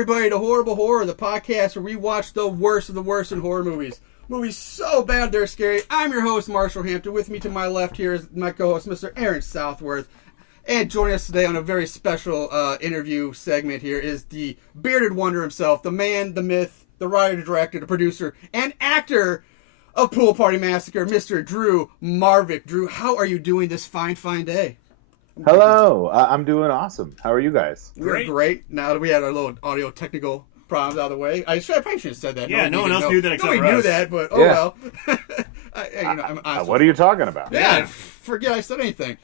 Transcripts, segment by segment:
everybody to Horrible Horror, the podcast where we watch the worst of the worst in horror movies. Movies so bad they're scary. I'm your host, Marshall Hampton. With me to my left here is my co-host, Mr. Aaron Southworth. And joining us today on a very special interview segment here is the bearded wonder himself, the man, the myth, the writer, the director, the producer, and actor of Party Massacre, Mr. Drew Marvick. Drew, how are you doing this fine day? Hello, I'm doing awesome. How are you guys? We're great. Now that we had our little audio technical problems out of the way, I probably should have said that. Yeah, no one else knew that except Nobody knew that, but well. I'm honest. What are you talking about? Yeah, forget I said anything.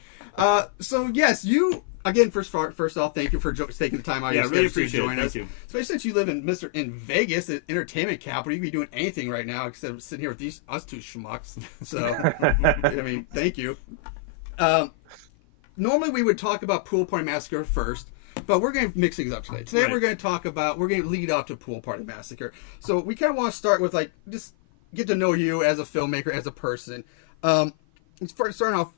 So yes, you again. First off, thank you for taking the time out of your schedule to join us. Especially since you live in Vegas, the entertainment capital, you could be doing anything right now except sitting here with us two schmucks. So, I mean, thank you. Normally we would talk about Party Massacre first, but we're going to mix things up today. Today we're going to lead up to Party Massacre. So we kind of want to start with just get to know you as a filmmaker, as a person. Starting off,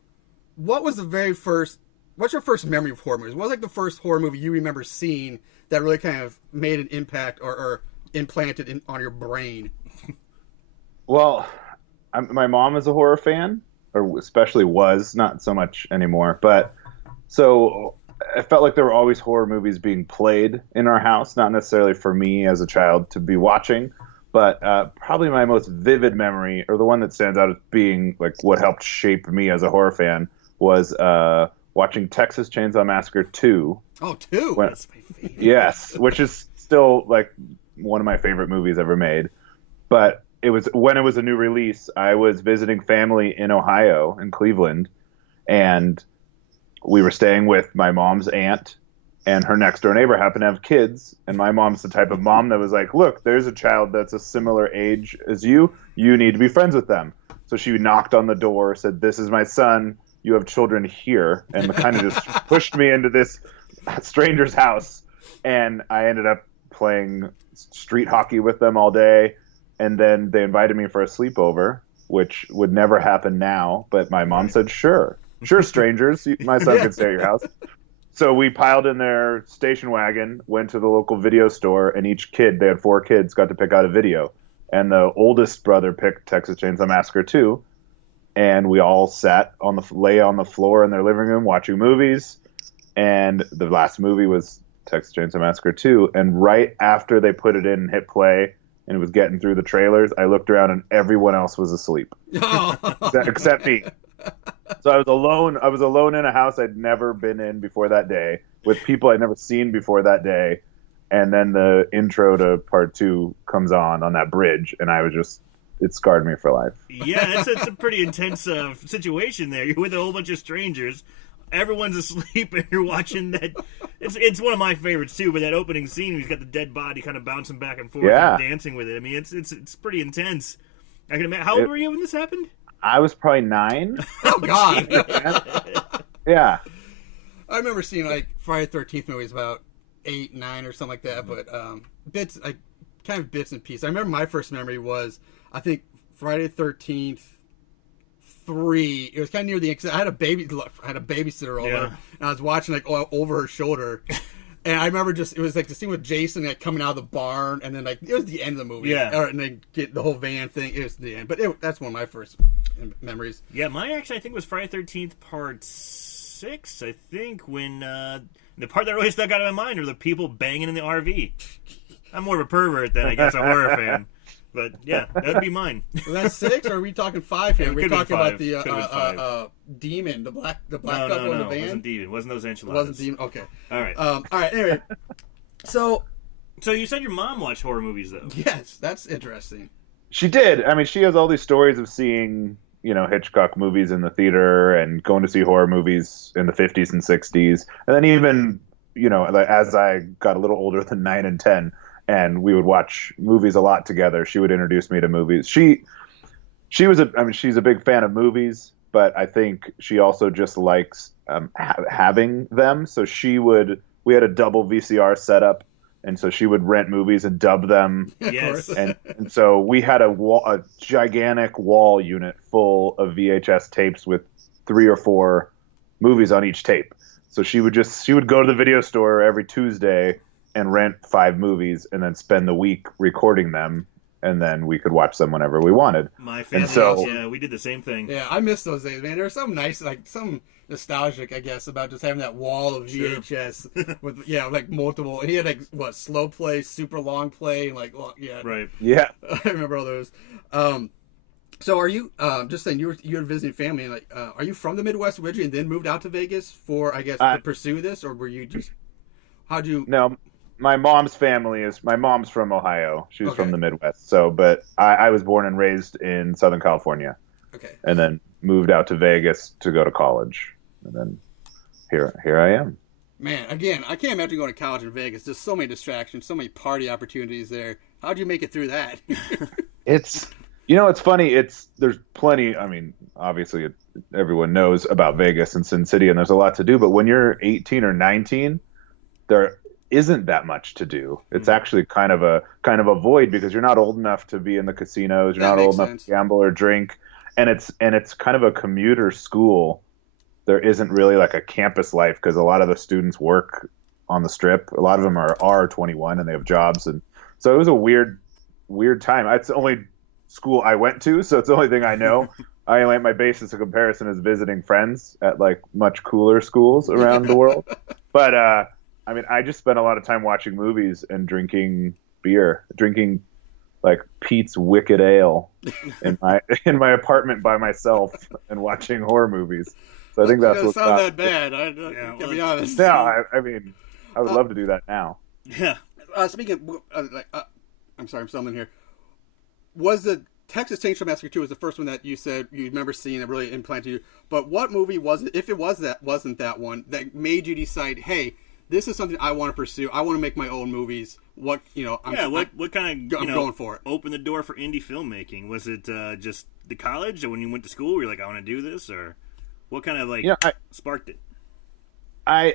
what's your first memory of horror movies? What was the first horror movie you remember seeing that really kind of made an impact or implanted on your brain? Well, my mom is a horror fan, or especially was, not so much anymore. But so I felt like there were always horror movies being played in our house, not necessarily for me as a child to be watching, but probably my most vivid memory, or the one that stands out as being what helped shape me as a horror fan, was watching Texas Chainsaw Massacre 2. Oh, 2? That's my favorite. Yes, which is still one of my favorite movies ever made. But when it was a new release, I was visiting family in Ohio, in Cleveland, and we were staying with my mom's aunt, and her next door neighbor happened to have kids, and my mom's the type of mom that was like, look, there's a child that's a similar age as you need to be friends with them. So she knocked on the door, said, this is my son, you have children here, and kind of just pushed me into this stranger's house, and I ended up playing street hockey with them all day. And then they invited me for a sleepover, which would never happen now. But my mom said, sure, strangers, my son can stay at your house. So we piled in their station wagon, went to the local video store, and each kid, they had 4 kids, got to pick out a video. And the oldest brother picked Texas Chainsaw Massacre 2. And we all lay on the floor in their living room watching movies. And the last movie was Texas Chainsaw Massacre 2. And right after they put it in and hit play, and it was getting through the trailers, I looked around and everyone else was asleep. Except me. So I was alone in a house I'd never been in before that day, with people I'd never seen before that day. And then the intro to part 2 comes on that bridge, and it scarred me for life. Yeah, that's a pretty intense situation there. You're with a whole bunch of strangers. Everyone's asleep, and you're watching that. It's one of my favorites too. But that opening scene, he's got the dead body kind of bouncing back and forth, and dancing with it. I mean, it's pretty intense. I can imagine. How old were you when this happened? I was probably 9. Oh God! Yeah. I remember seeing Friday the 13th movies about 8, 9, or something like that. But bits and pieces. I remember my first memory was, I think, Friday the 13th. 3. It was kind of near the end because I had a babysitter over, and I was watching over her shoulder, and I remember it was the scene with Jason coming out of the barn, and then it was the end of the movie, and then get the whole van thing. It was the end, but that's one of my first memories. Yeah, mine actually I think was Friday 13th Part 6. I think when the part that really stuck out of my mind were the people banging in the RV. I'm more of a pervert than I guess a horror fan. But yeah, that'd be mine. Was that 6, or are we talking 5 here? We're talking about the demon, the black couple in the van. It wasn't demon. It wasn't those enchiladas. It wasn't demon. Okay. All right. All right. Anyway, so you said your mom watched horror movies though? Yes, that's interesting. She did. I mean, she has all these stories of seeing Hitchcock movies in the theater and going to see horror movies in the 50s and 60s, and then even as I got a little older than 9 and 10. And we would watch movies a lot together. She would introduce me to movies. She's a big fan of movies, but I think she also just likes having them. So we had a double VCR setup, and so she would rent movies and dub them. Yes. And so we had a gigantic wall unit full of VHS tapes with 3 or 4 movies on each tape. So she would go to the video store every Tuesday and rent 5 movies and then spend the week recording them, and then we could watch them whenever we wanted. My family, and so, yeah, we did the same thing. Yeah, I miss those days, man. There was some nice, like some nostalgic, I guess, about just having that wall of VHS with like multiple. And he had like what, slow play, super long play, and like Right. Yeah. I remember all those. So are you just saying you were visiting family? And like, are you from the Midwest originally and then moved out to Vegas for, I guess, to pursue this, or were you just how'd you? No, my mom's from Ohio. She was from the Midwest. So, but I was born and raised in Southern California. Okay. And then moved out to Vegas to go to college, and then here I am. Man, again, I can't imagine going to college in Vegas. There's so many distractions, so many party opportunities there. How'd you make it through that? It's funny. There's plenty. I mean, obviously, everyone knows about Vegas and Sin City, and there's a lot to do. But when you're 18 or 19, there isn't that much to do. It's actually kind of a void because you're not old enough to be in the casinos. You're not old enough to gamble or drink, and it's kind of a commuter school. There isn't really like a campus life because a lot of the students work on the Strip. A lot of them are 21 and they have jobs, and so it was a weird time. It's the only school I went to, so it's the only thing I know. My basis of comparison is visiting friends at like much cooler schools around the world. But I mean, I just spent a lot of time watching movies and drinking beer, drinking like Pete's Wicked Ale in my apartment by myself and watching horror movies. So I think that's what's not that bad. I can be honest. Yeah, I mean, I would love to do that now. Yeah. Speaking of, I'm sorry, I'm stumbling here. Was the Texas Chainsaw Massacre 2 was the first one that you said you remember seeing that really implanted you? But what movie was it, if it wasn't that one, that made you decide, hey, this is something I want to pursue. I want to make my own movies. What kind of, I'm going for it. Opened the door for indie filmmaking? Was it just the college, or when you went to school, were you like, I want to do this, or what kind of sparked it? I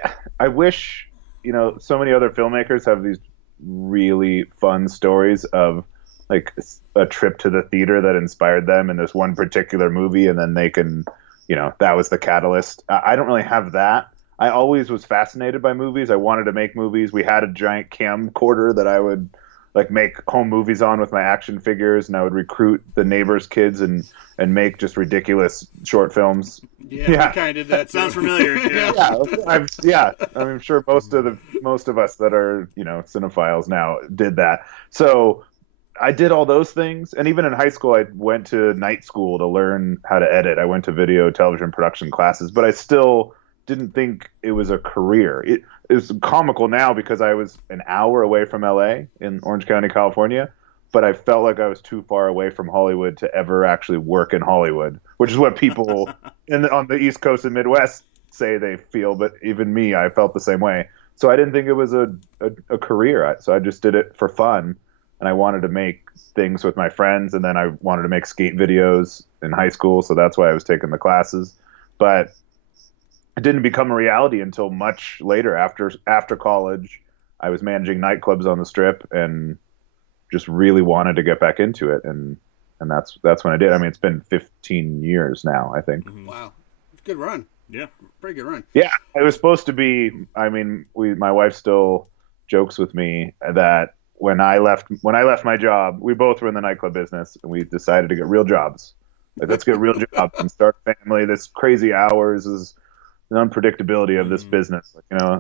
wish, so many other filmmakers have these really fun stories of like a trip to the theater that inspired them in this one particular movie, and then they can, that was the catalyst. I don't really have that. I always was fascinated by movies. I wanted to make movies. We had a giant camcorder that I would like make home movies on with my action figures, and I would recruit the neighbors' kids and make just ridiculous short films. Yeah. I kind of did that. Sounds familiar. Yeah. I'm sure most of us that are cinephiles now did that. So I did all those things, and even in high school, I went to night school to learn how to edit. I went to video, television production classes, but I still didn't think it was a career. It was comical now because I was an hour away from LA in Orange County, California, but I felt like I was too far away from Hollywood to ever actually work in Hollywood, which is what people on the East Coast and Midwest say they feel. But even me, I felt the same way. So I didn't think it was a career. So I just did it for fun, and I wanted to make things with my friends, and then I wanted to make skate videos in high school, so that's why I was taking the classes. But it didn't become a reality until much later. After college, I was managing nightclubs on the Strip and just really wanted to get back into it, and that's when I did. I mean, it's been 15 years now, I think. Wow, good run. Yeah, pretty good run. Yeah, it was supposed to be. I mean, my wife still jokes with me that when I left my job, we both were in the nightclub business, and we decided to get real jobs. Like, let's get real jobs and start a family. This crazy hours is the unpredictability of this business,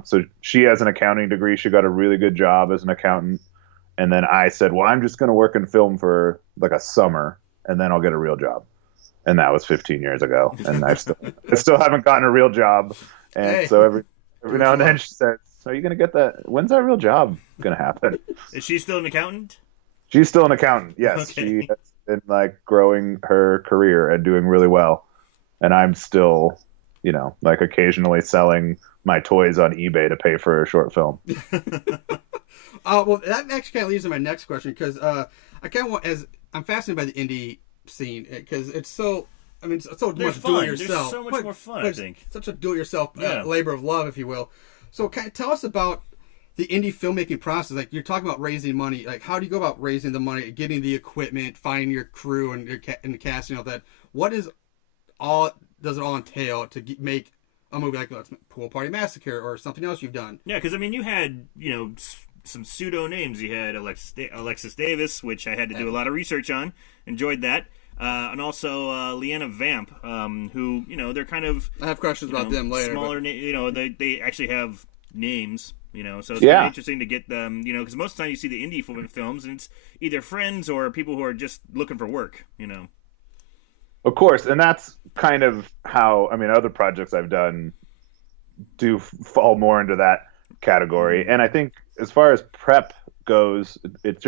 So she has an accounting degree. She got a really good job as an accountant, and then I said, "Well, I'm just going to work in film for like a summer, and then I'll get a real job." And that was 15 years ago, and I still haven't gotten a real job. And so every now and then she says, "So are you going to get that? When's that real job going to happen?" Is she still an accountant? She's still an accountant. Yes, okay. She has been like growing her career and doing really well, and I'm still, like occasionally selling my toys on eBay to pay for a short film. Well, that actually kind of leads to my next question, because I kind of want, as I'm fascinated by the indie scene, because it's so. I mean, it's so much do-it-yourself. There's so much more fun, I think. Such a do-it-yourself labor of love, if you will. So, tell us about the indie filmmaking process. Like, you're talking about raising money. Like, how do you go about raising the money, getting the equipment, finding your crew and the cast, that? What does it all entail to make a movie like Party Massacre or something else you've done? Yeah, because I mean, you had some pseudo names. You had Alexis Davis, which I had to do a lot of research on. Enjoyed that. And also Leanna Vamp, who, they're kind of... I have questions about them later. Smaller, they actually have names, so it's Yeah. really interesting to get them, because most of the time you see the indie films, and it's either friends or people who are just looking for work, Of course, and that's kind of how, other projects I've done do fall more into that category. And I think as far as prep goes, it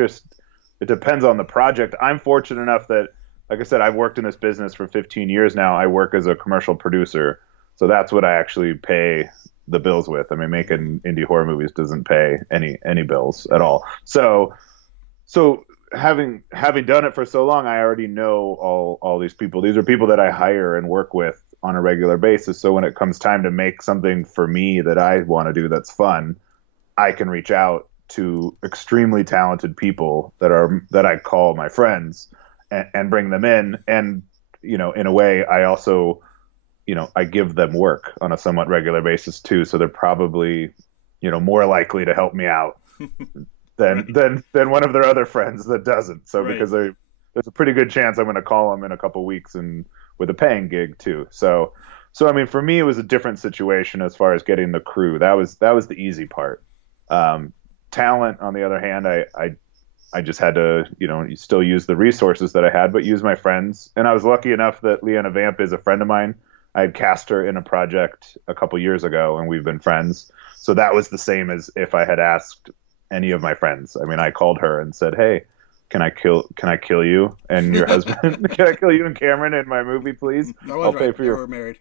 depends on the project. I'm fortunate enough that, like I said, I've worked in this business for 15 years now. I work as a commercial producer, so that's what I actually pay the bills with. Making indie horror movies doesn't pay any bills at all. So having done it for so long, I already know all these people. These are people that I hire and work with on a regular basis. So when it comes time to make something for me that I want to do that's fun, I can reach out to extremely talented people that I call my friends and bring them in. And, in a way, I also, I give them work on a somewhat regular basis too. So they're probably, more likely to help me out than one of their other friends that doesn't. So because there's a pretty good chance I'm going to call them in a couple weeks and with a paying gig too. So for me, it was a different situation as far as getting the crew. That was the easy part. Talent, on the other hand, I just had to, still use the resources that I had, but use my friends. And I was lucky enough that Leanna Vamp is a friend of mine. I had cast her in a project a couple years ago, and we've been friends. So that was the same as if I had asked any of my friends. I called her and said, "Hey, can I kill you and your husband? Can I kill you and Cameron in my movie, please? I'll pay for your." They were married.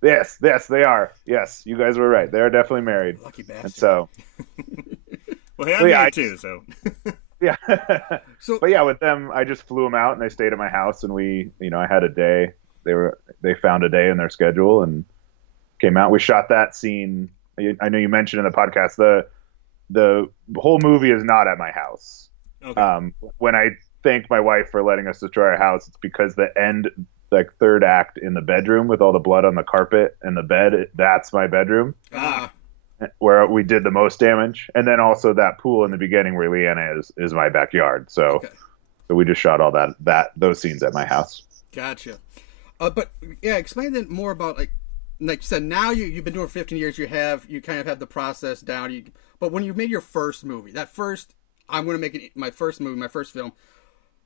Yes, they are. Yes, you guys were right. They are definitely married. Lucky bastard. And so, well, hey, I'm married too, so. Yeah. But yeah, with them, I just flew them out, and they stayed at my house, and we, I had a day. They found a day in their schedule and came out. We shot that scene. I know you mentioned in the podcast the whole movie is not at my house. Okay. When I thank my wife for letting us destroy our house, it's because the end, like third act in the bedroom with all the blood on the carpet and the bed, that's my bedroom. Where we did the most damage. And then also that pool in the beginning where Leanna is my backyard. So we just shot all those scenes at my house. Gotcha. But yeah, explain then more about like you said, now you've been doing it for 15 years, you kind of have the process down. But when you made your first movie, I'm going to make my first movie, my first film,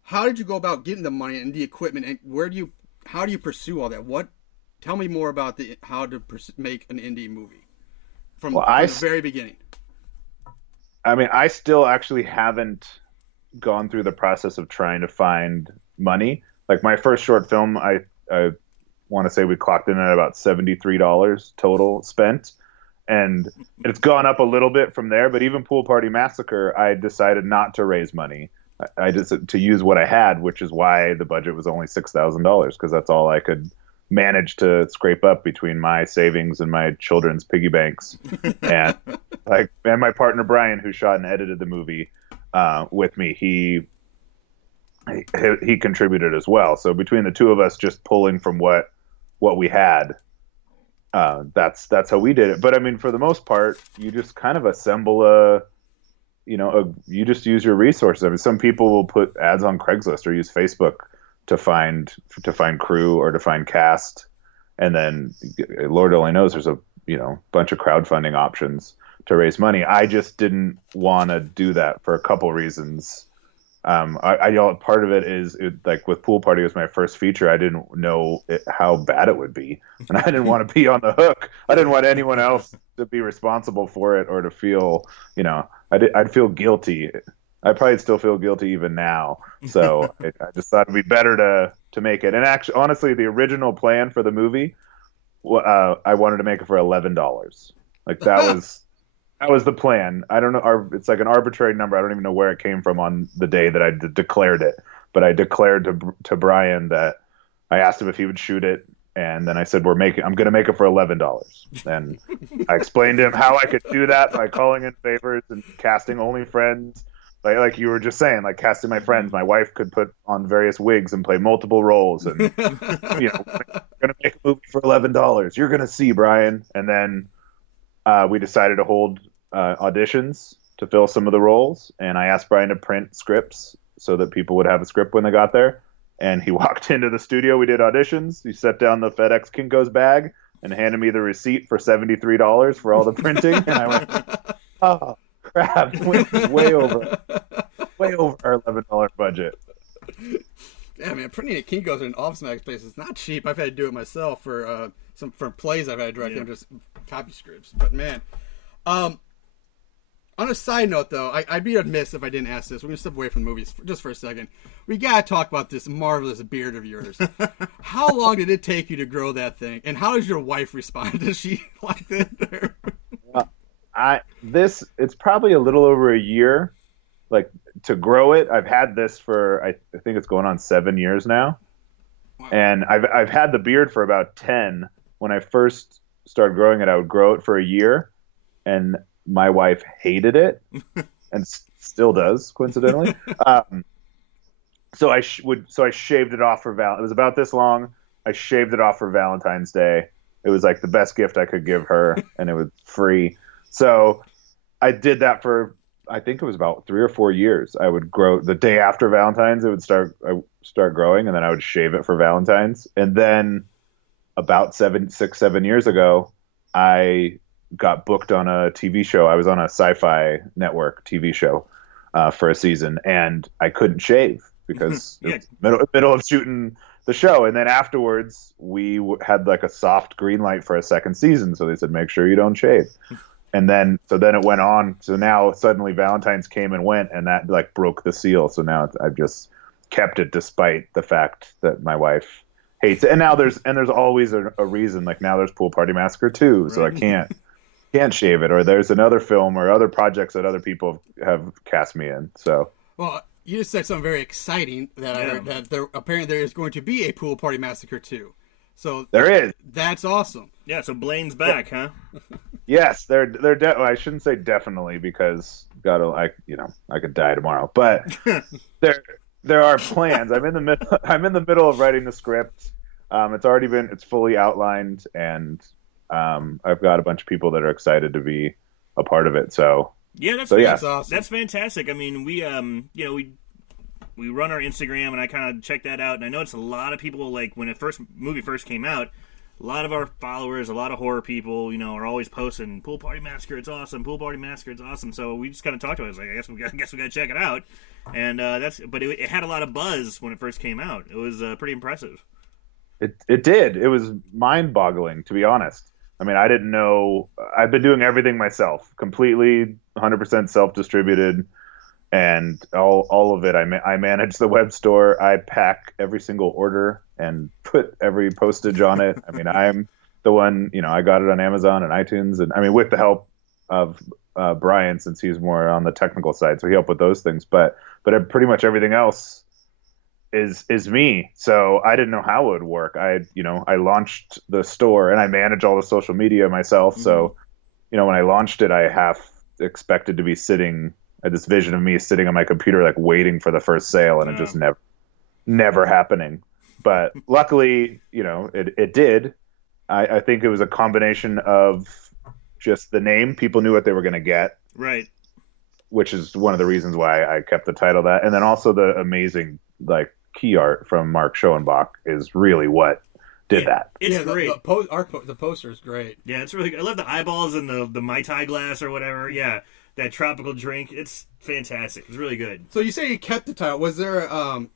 how did you go about getting the money and the equipment, and how do you pursue all that? Tell me more about how to make an indie movie from the very beginning. I still actually haven't gone through the process of trying to find money. Like my first short film, I want to say we clocked in at about $73 total spent. And it's gone up a little bit from there, but even Pool Party Massacre, I decided not to raise money. I just to use what I had, which is why the budget was only $6,000, because that's all I could manage to scrape up between my savings and my children's piggy banks, and my partner Brian, who shot and edited the movie with me, he contributed as well. So between the two of us, just pulling from what we had. That's how we did it. But for the most part, you just kind of assemble you just use your resources. Some people will put ads on Craigslist or use Facebook to find crew or to find cast. And then Lord only knows there's a, bunch of crowdfunding options to raise money. I just didn't want to do that for a couple reasons. Part of it is like with Pool Party, it was my first feature. I didn't know how bad it would be, and I didn't want to be on the hook. I didn't want anyone else to be responsible for it or to feel, I'd feel guilty. I probably still feel guilty even now. So I just thought it'd be better to make it. And actually, honestly, the original plan for the movie, I wanted to make it for $11. Like that was the plan. I don't know. It's like an arbitrary number. I don't even know where it came from on the day that I declared it. But I declared to Brian that I asked him if he would shoot it, and then I said I'm going to make it for $11. And I explained to him how I could do that by calling in favors and casting only friends. Like you were just saying, like casting my friends. My wife could put on various wigs and play multiple roles, and we're going to make a movie for $11. You're going to see, Brian. And then we decided to hold auditions to fill some of the roles, and I asked Brian to print scripts so that people would have a script when they got there. And he walked into the studio. We did auditions. He set down the FedEx Kinko's bag and handed me the receipt for $73 for all the printing. And I went, oh, crap. Way over our $11 budget. Yeah, man, printing at Kinko's in an Office Max place is not cheap. I've had to do it myself for plays I've had to direct them, just copy scripts. But, man, on a side note, though, I'd be remiss if I didn't ask this. We're going to step away from the movies just for a second. We got to talk about this marvelous beard of yours. How long did it take you to grow that thing? And how does your wife respond? Does she like it? It's probably a little over a year, like, to grow it. I've had this for, I think it's going on 7 years now. Wow. And I've had the beard for about 10. When I first started growing it, I would grow it for a year, and my wife hated it, and still does, coincidentally. So I shaved it off for it was about this long. I shaved it off for Valentine's Day. It was like the best gift I could give her, and it was free. So I did that for, I think it was about 3 or 4 years. I would grow the day after Valentine's. It would start growing, and then I would shave it for Valentine's. And then about 7 years ago, I got booked on a TV show. I was on a Sci-Fi Network TV show for a season, and I couldn't shave because it was middle of shooting the show. And then afterwards, we had like a soft green light for a second season. So they said, make sure you don't shave. And then it went on. So now suddenly Valentine's came and went, and that like broke the seal. So now I've just kept it despite the fact that my wife hates it. And now there's always a reason. Like now there's Pool Party Massacre 2. So I can't shave it, or there's another film or other projects that other people have cast me in. So, well, you just said something very exciting that apparently there is going to be a Pool Party Massacre 2. So there is. That's awesome. Yeah. So Blaine's back, huh? Yes, they're I shouldn't say definitely, because I could die tomorrow, but there are plans. I'm in the middle of writing the script. It's fully outlined, and I've got a bunch of people that are excited to be a part of it. So that's awesome. That's fantastic. I mean, we run our Instagram, and I kind of check that out, and I noticed a lot of people, like when movie first came out, a lot of our followers, a lot of horror people, are always posting Pool Party Massacre, it's awesome. Pool Party Massacre, it's awesome. So we just kind of talked about it. I was like, I guess we got to check it out. And but it had a lot of buzz when it first came out. It was pretty impressive. It did. It was mind-boggling, to be honest. I mean, I didn't know. I've been doing everything myself, completely 100% self-distributed, and all of it. I manage the web store. I pack every single order and put every postage on it. I mean, I'm the one. I got it on Amazon and iTunes, and I mean, with the help of Brian, since he's more on the technical side, so he helped with those things. But pretty much everything else is me. So I didn't know how it would work. I launched the store, and I manage all the social media myself. Mm-hmm. So, when I launched it, I half expected to be sitting at this vision of me sitting on my computer, like waiting for the first sale, and it just never happening. But luckily, it did. I think it was a combination of just the name. People knew what they were going to get. Right. Which is one of the reasons why I kept the title that. And then also the amazing, like, key art from Mark Schoenbach is really what did that. It's great. The poster is great. Yeah, it's really good. I love the eyeballs and the Mai Tai glass or whatever. Yeah, that tropical drink. It's fantastic. It's really good. So you say you kept the title. Was there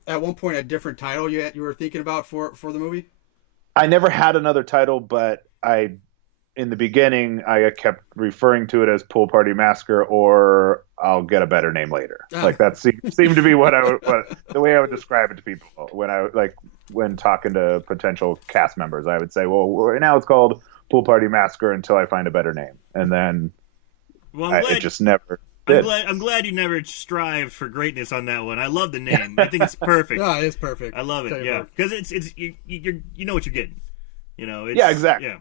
at one point a different title you were thinking about for the movie? I never had another title, but in the beginning, I kept referring to it as Pool Party Massacre, or I'll get a better name later. Like that seemed to be the way I would describe it to people when talking to potential cast members. I would say, well, right now it's called Pool Party Massacre until I find a better name, and then it just never did. I'm glad you never strived for greatness on that one. I love the name. I think it's perfect. Yeah, it is perfect. I love it. Yeah, because it's you know what you're getting. Yeah, exactly. Yeah.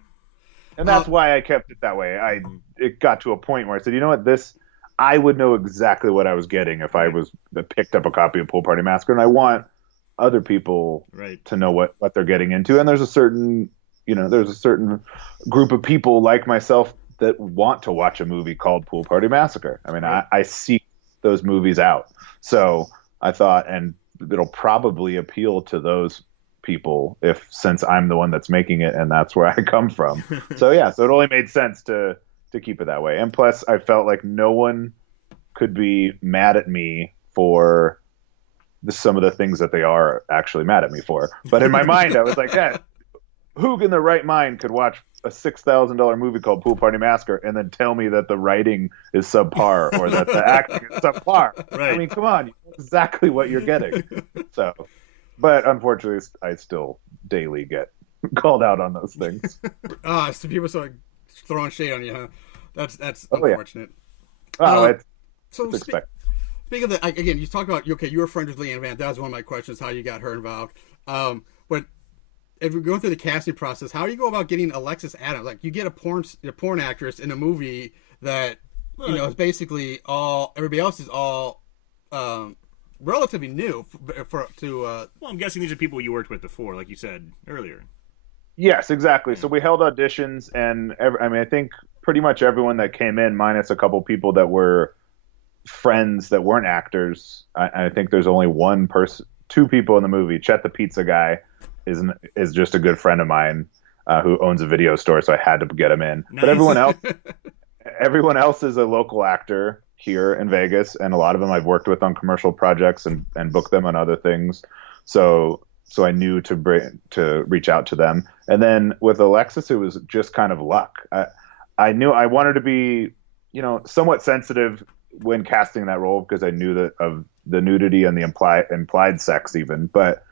And that's why I kept it that way. It got to a point where I said, you know what, I would know exactly what I was getting if I picked up a copy of Pool Party Massacre, and I want other people to know what they're getting into. And there's a certain group of people like myself that want to watch a movie called Pool Party Massacre. I mean, I seek those movies out. So I thought, and it'll probably appeal to those people since I'm the one that's making it and that's where I come from. So yeah, so it only made sense to keep it that way. And plus I felt like no one could be mad at me for some of the things that they are actually mad at me for. But in my mind I was like, yeah, who in their right mind could watch a $6,000 movie called Pool Party Massacre and then tell me that the writing is subpar or that the acting is subpar? Right. I mean, come on, you know exactly what you're getting. So, but unfortunately, I still daily get called out on those things. So people start throwing shade on you, huh? That's unfortunate. Yeah. Oh, it's expected. Speaking of that, again, you talked about you were friends with Leanne Vance. That was one of my questions, how you got her involved. But if we go through the casting process, how do you go about getting Alexis Adams? Like, you get a porn actress in a movie that is basically everybody else is all relatively new to. Well, I'm guessing these are people you worked with before, like you said earlier. Yes, exactly. So we held auditions, and I think pretty much everyone that came in, minus a couple people that were friends that weren't actors. I think there's only two people in the movie. Chet the pizza guy is just a good friend of mine who owns a video store, so I had to get him in. Nice. But everyone else is a local actor here in Vegas, and a lot of them I've worked with on commercial projects and booked them on other things. So I knew to reach out to them. And then with Alexis, it was just kind of luck. I knew I wanted to be, somewhat sensitive when casting that role because I knew that of the nudity and the implied sex even. But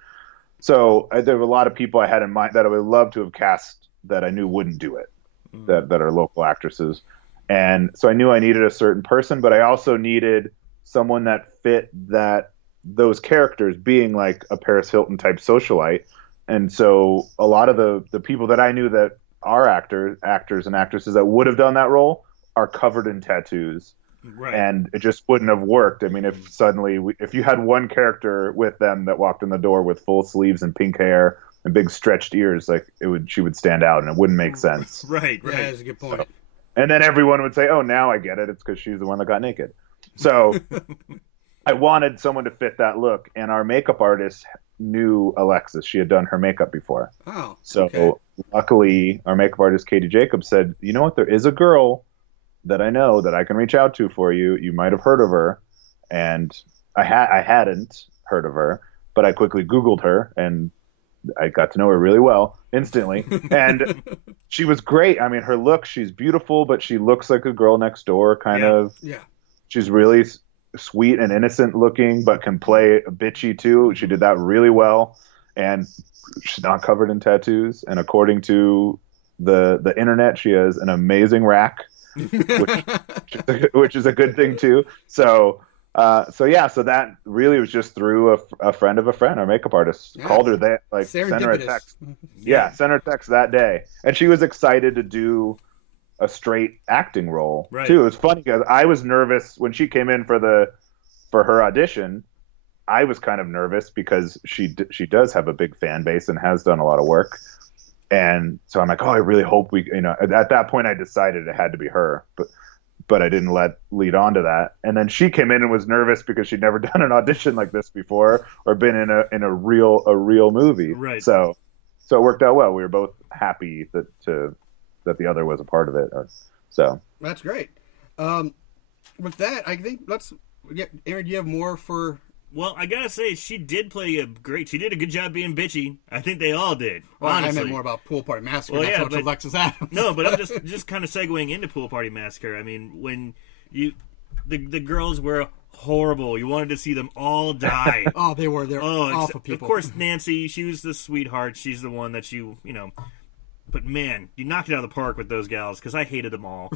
so there were a lot of people I had in mind that I would love to have cast that I knew wouldn't do it, that are local actresses. And so I knew I needed a certain person, but I also needed someone that fit those characters, being like a Paris Hilton type socialite. And so a lot of the people that I knew that are actors and actresses that would have done that role are covered in tattoos. Right. And it just wouldn't have worked. I mean, if you had one character with them that walked in the door with full sleeves and pink hair and big stretched ears, she would stand out and it wouldn't make sense. Right. Yeah, that's a good point. So, and then everyone would say, oh, now I get it. It's because she's the one that got naked. So I wanted someone to fit that look. And our makeup artist knew Alexis. She had done her makeup before. Oh, so okay. Luckily, our makeup artist, Katie Jacobs, said, you know what? There is a girl that I know that I can reach out to for you. You might have heard of her. And I hadn't heard of her, but I quickly Googled her and I got to know her really well instantly. And she was great. I mean, her look, she's beautiful, but she looks like a girl next door kind of. Yeah. She's really sweet and innocent looking, but can play bitchy too. She did that really well. And she's not covered in tattoos. And according to the internet, she has an amazing rack. which is a good thing too. So that really was just through a friend of a friend. Our makeup artist called her that, sent her a text. Sent her a text that day, and she was excited to do a straight acting role too. It was funny because I was nervous when she came in for her audition. I was kind of nervous because she does have a big fan base and has done a lot of work. And so I'm like, oh, I really hope at that point I decided it had to be her, but I didn't lead on to that. And then she came in and was nervous because she'd never done an audition like this before or been in a real movie. Right. So it worked out well. We were both happy that the other was a part of it. So that's great. With that, I think Aaron, do you have more for? Well, I gotta say, she did she did a good job being bitchy. I think they all did. Well, honestly. I meant more about Pool Party Massacre. Well, that's what Alexis Adams. No, but I'm just kind of segueing into Pool Party Massacre. I mean, when the girls were horrible. You wanted to see them all die. Oh, they were. They're awful people. Of course, Nancy, she was the sweetheart. She's the one that But man, you knocked it out of the park with those gals because I hated them all.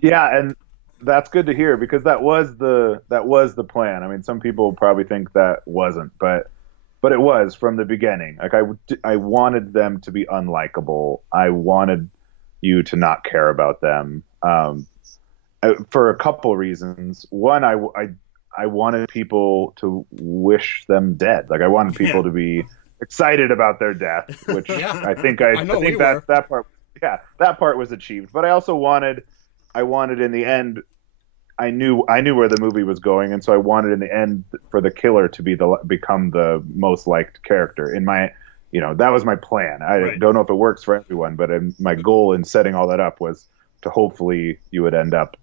Yeah, and that's good to hear because that was the plan. I mean, some people probably think that wasn't, but it was from the beginning. Like I wanted them to be unlikable. I wanted you to not care about them for a couple reasons. One, I wanted people to wish them dead. Like I wanted people to be excited about their death, which I think that part. yeah, that part was achieved. But I also wanted in the end. I knew where the movie was going, and so I wanted in the end for the killer to become the most liked character. In my, that was my plan. I don't know if it works for everyone, but my goal in setting all that up was to hopefully you would end up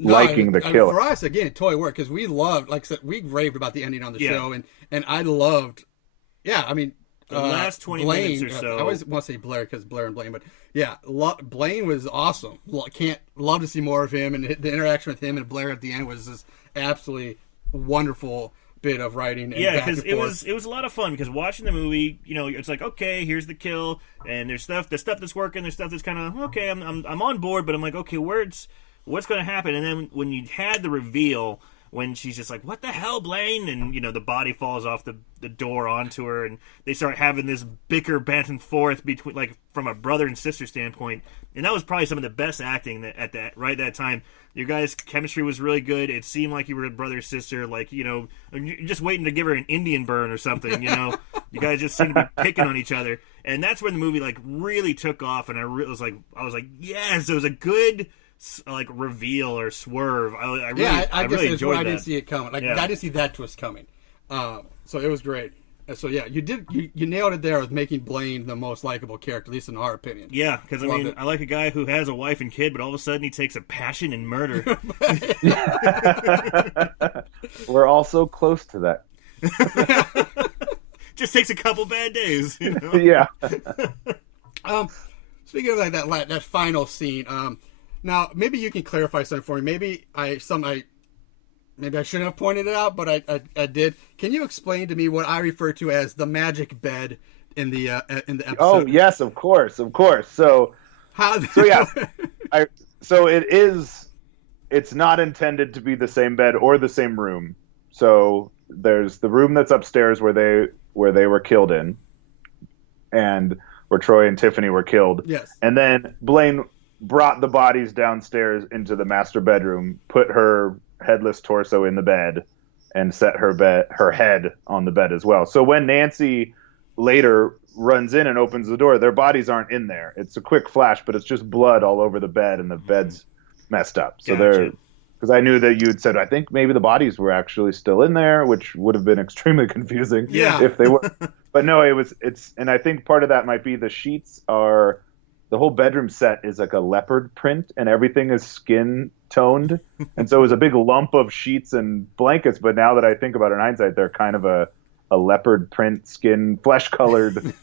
liking the killer. For us, again, it totally worked because we loved, like I said, we raved about the ending on the show, and I loved, I mean, the last 20 Blaine, minutes or so. I always want to say Blair because Blair and Blaine, but yeah, Blaine was awesome. Love to see more of him, and the interaction with him and Blair at the end was just absolutely wonderful bit of writing. And because it was a lot of fun because watching the movie, it's like, okay, here's the kill, and there's stuff that's working, there's stuff that's kind of okay. I'm on board, but I'm like, okay, what's going to happen? And then when you had the reveal, when she's just like, what the hell, Blaine? And, the body falls off the door onto her, and they start having this bicker back and forth between, like, from a brother and sister standpoint. And that was probably some of the best acting at that time. Your guys' chemistry was really good. It seemed like you were a brother and sister, like, you're just waiting to give her an Indian burn or something, You guys just seemed to be picking on each other. And that's when the movie, like, really took off, and I was like, yes, it was a good, like, reveal or swerve. I really enjoyed that. I didn't see it coming. I didn't see that twist coming. So it was great. So yeah, you nailed it there with making Blaine the most likable character, at least in our opinion. Yeah, because I like a guy who has a wife and kid, but all of a sudden he takes a passion in murder. We're all so close to that. Just takes a couple bad days. Yeah. Speaking of like that final scene, now maybe you can clarify something for me. Maybe I shouldn't have pointed it out, but I did. Can you explain to me what I refer to as the magic bed in the episode? Oh yes, of course. So it's not intended to be the same bed or the same room. So there's the room that's upstairs where they were killed in, and where Troy and Tiffany were killed. Yes. And then Blaine brought the bodies downstairs into the master bedroom, put her headless torso in the bed, and set her head on the bed as well. So when Nancy later runs in and opens the door, their bodies aren't in there. It's a quick flash, but it's just blood all over the bed, and the bed's messed up. So because I knew that you had said, I think maybe the bodies were actually still in there, which would have been extremely confusing if they were. But no, and I think part of that might be the sheets are, the whole bedroom set is like a leopard print, and everything is skin toned. And so it was a big lump of sheets and blankets. But now that I think about it in hindsight, they're kind of a leopard print skin, flesh colored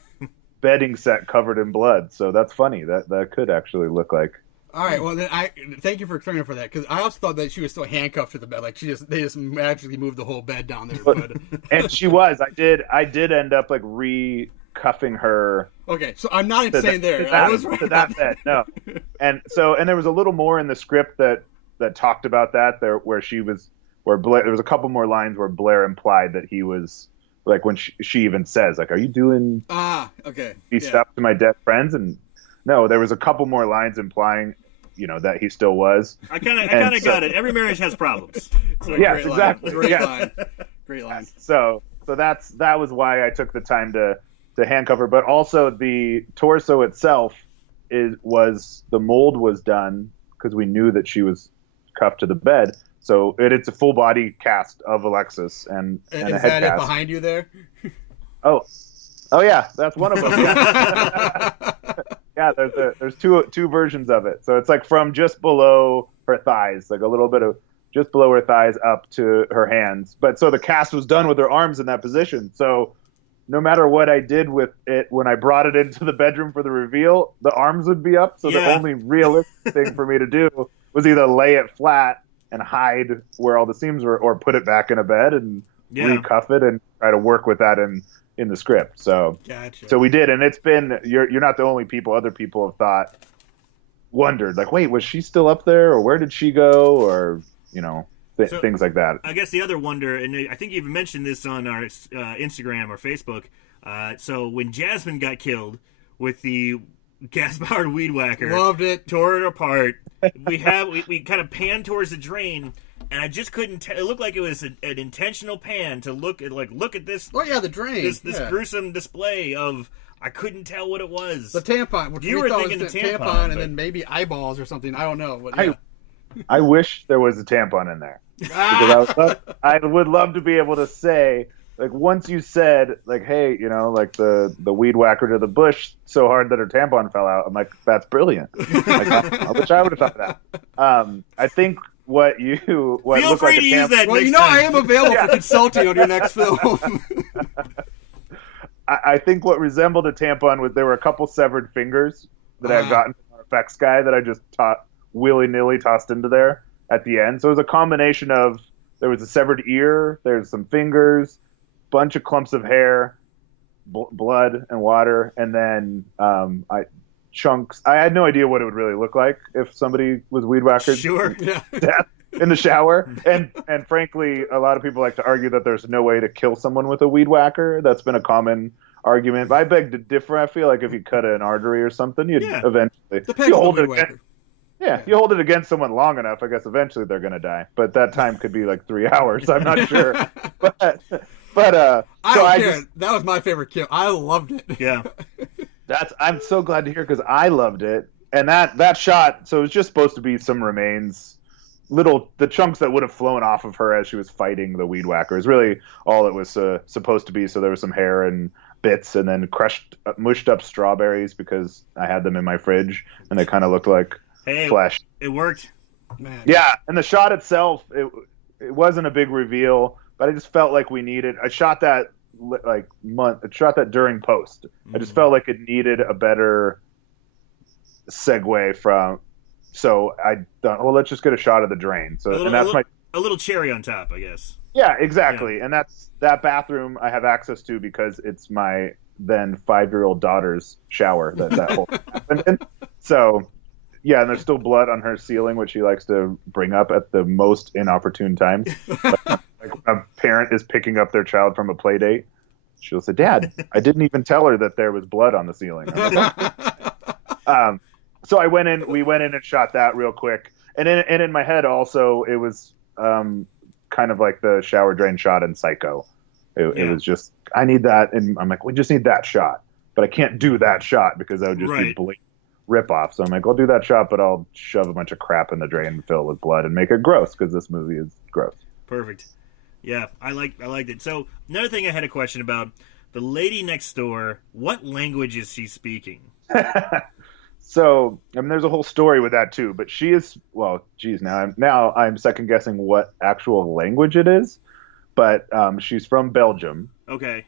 bedding set covered in blood. So that's funny. That could actually look like. All right. Well, then thank you for explaining for that, because I also thought that she was still handcuffed to the bed. Like they just magically moved the whole bed down there. And she was. I did end up like cuffing her. Okay, so I'm not insane there. I was right to that bed. No, and there was a little more in the script that talked about that there, where Blair, there was a couple more lines where Blair implied that he was like, when she even says like, "Are you doing stuff to my dead friends?" And no, there was a couple more lines implying, that he still was. I kind of got it. Every marriage has problems. Yes, exactly. Great line. Great line. So that was why I took the time to handcuff her, but also the torso itself was the mold was done because we knew that she was cuffed to the bed. So it's a full body cast of Alexis and a head that cast. It behind you there? Oh yeah, that's one of them. Yeah, there's two versions of it. So it's like from just below her thighs, like a little bit of just below her thighs up to her hands. But so the cast was done with her arms in that position. So no matter what I did with it, when I brought it into the bedroom for the reveal, the arms would be up. So the only realistic thing for me to do was either lay it flat and hide where all the seams were, or put it back in a bed and recuff it and try to work with that in the script. So, gotcha. So we did, and it's been, you're not the only people. Other people have wondered, like, wait, was she still up there, or where did she go, or things like that. I guess the other wonder, and I think you even mentioned this on our Instagram or Facebook. So when Jasmine got killed with the gas-powered weed whacker, loved it, tore it apart. We kind of pan towards the drain, and I just couldn't tell. It looked like it was an intentional pan to look at this. Oh yeah, the drain. This gruesome display of. I couldn't tell what it was. The tampon. Which you we were thought thinking was the tampon, tampon, and then maybe eyeballs or something. I don't know. But yeah. I wish there was a tampon in there because I would love to be able to say, like, once you said, like, hey, you know, like the weed whacker to the bush so hard that her tampon fell out. I'm like, that's brilliant. Like, I wish I would have thought of that. I think what feel looked free like to use that. Well, next you know, time. I am available for consulting on your next film. I think what resembled a tampon was there were a couple severed fingers that I had gotten from our effects guy that I just willy-nilly tossed into there at the end. So it was a combination of, there was a severed ear, there's some fingers, bunch of clumps of hair, blood and water, and then chunks. I had no idea what it would really look like if somebody was weed whacked Sure. death in the shower. And frankly, a lot of people like to argue that there's no way to kill someone with a weed whacker. That's been a common argument. But I beg to differ. I feel like if you cut an artery or something, you'd eventually Depends hold on it the against, you hold it against someone long enough, I guess eventually they're going to die. But that time could be like 3 hours. I'm not sure. But I don't care. That was my favorite kill. I loved it. Yeah. I'm so glad to hear because I loved it. And that shot, so it was just supposed to be some remains, the chunks that would have flown off of her as she was fighting the weed whacker is really all it was supposed to be. So there was some hair and bits and then mushed up strawberries because I had them in my fridge and they kind of looked like flesh. It worked. Man. Yeah, and the shot itself, it wasn't a big reveal, but I just felt like I shot that during post. I just felt like it needed a better segue from. So I thought, well, let's just get a shot of the drain. So a little cherry on top, I guess. Yeah, exactly. Yeah. And that bathroom I have access to because it's my then 5-year-old daughter's shower. That whole and so yeah, and there's still blood on her ceiling, which she likes to bring up at the most inopportune times. Like when a parent is picking up their child from a play date, she'll say, "Dad, I didn't even tell her that there was blood on the ceiling." So we went in and shot that real quick. And in my head also, it was kind of like the shower drain shot in Psycho. It was just, I need that. And I'm like, we just need that shot. But I can't do that shot because that would just be blatant rip-off. So I'm like, I'll do that shot, but I'll shove a bunch of crap in the drain and fill it with blood and make it gross because this movie is gross. Perfect. Yeah, I liked it. So another thing I had a question about, the lady next door, what language is she speaking? So, I mean, there's a whole story with that too, but she is, well, geez, now I'm second guessing what actual language it is, but she's from Belgium. Okay.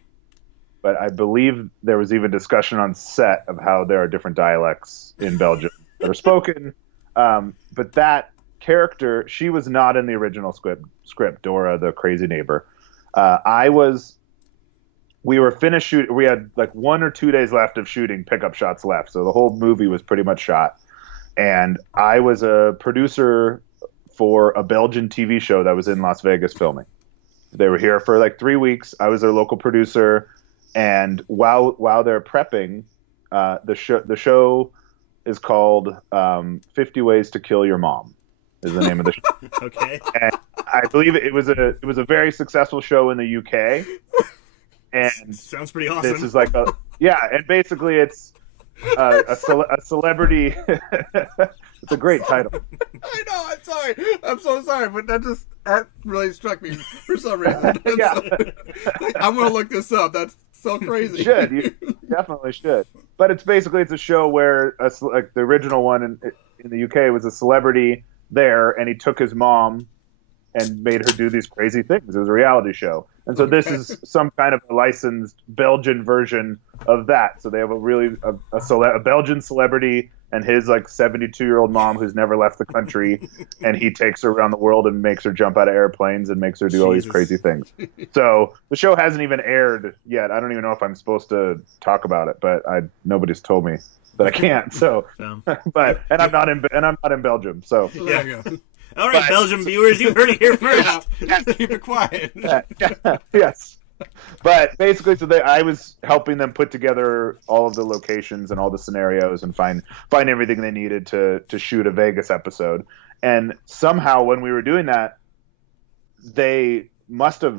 But I believe there was even discussion on set of how there are different dialects in Belgium that are spoken. But that character, she was not in the original script, Dora, the crazy neighbor. We were finished shooting. We had like 1 or 2 days left of shooting, pickup shots left. So the whole movie was pretty much shot. And I was a producer for a Belgian TV show that was in Las Vegas filming. They were here for like 3 weeks. I was their local producer. And while they're prepping, the show is called 50 Ways to Kill Your Mom is the name of the show. Okay. And I believe it was a very successful show in the UK. And sounds pretty awesome. This is like and basically it's a celebrity. It's a great title. I know. I'm sorry. I'm so sorry, but that really struck me for some reason. Yeah. I'm gonna look this up. That's so crazy. You definitely should. But it's a show where like the original one in the UK was a celebrity there, and he took his mom and made her do these crazy things. It was a reality show. And so this is some kind of a licensed Belgian version of that. So they have a Belgian celebrity and his like 72-year-old mom who's never left the country, and he takes her around the world and makes her jump out of airplanes and makes her do all these crazy things. So the show hasn't even aired yet. I don't even know if I'm supposed to talk about it, but nobody's told me that I can't. So, but I'm not in Belgium. So there you go. All right, Belgium viewers, you heard it here first. Keep it quiet. Yes. But basically, I was helping them put together all of the locations and all the scenarios and find everything they needed to shoot a Vegas episode. And somehow, when we were doing that, they must have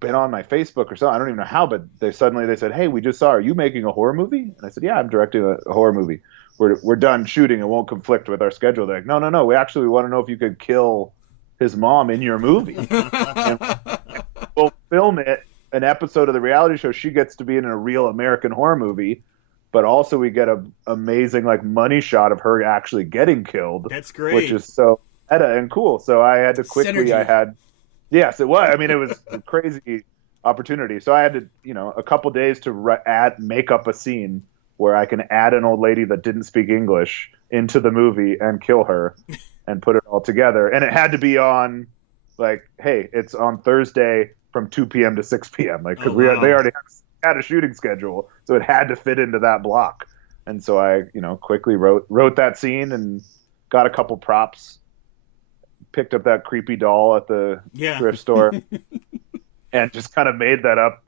been on my Facebook or something. I don't even know how, but they said, "Hey, we just saw. Are you making a horror movie?" And I said, "Yeah, I'm directing a horror movie. We're done shooting. It won't conflict with our schedule." They're like, "No. We actually want to know if you could kill his mom in your movie. And we'll film it, an episode of the reality show. She gets to be in a real American horror movie, but also we get a amazing like money shot of her actually getting killed. That's great. Which is so meta and cool. So I had to quickly. Synergy. Yes, it was. I mean, it was a crazy opportunity. So I had to, a couple days to make up a scene where I can add an old lady that didn't speak English into the movie and kill her and put it all together. And it had to be on, like, hey, it's on Thursday from 2 p.m. to 6 p.m. Like, because they already had a shooting schedule, so it had to fit into that block. And so I, quickly wrote that scene and got a couple props, picked up that creepy doll at the thrift store, and just kind of made that up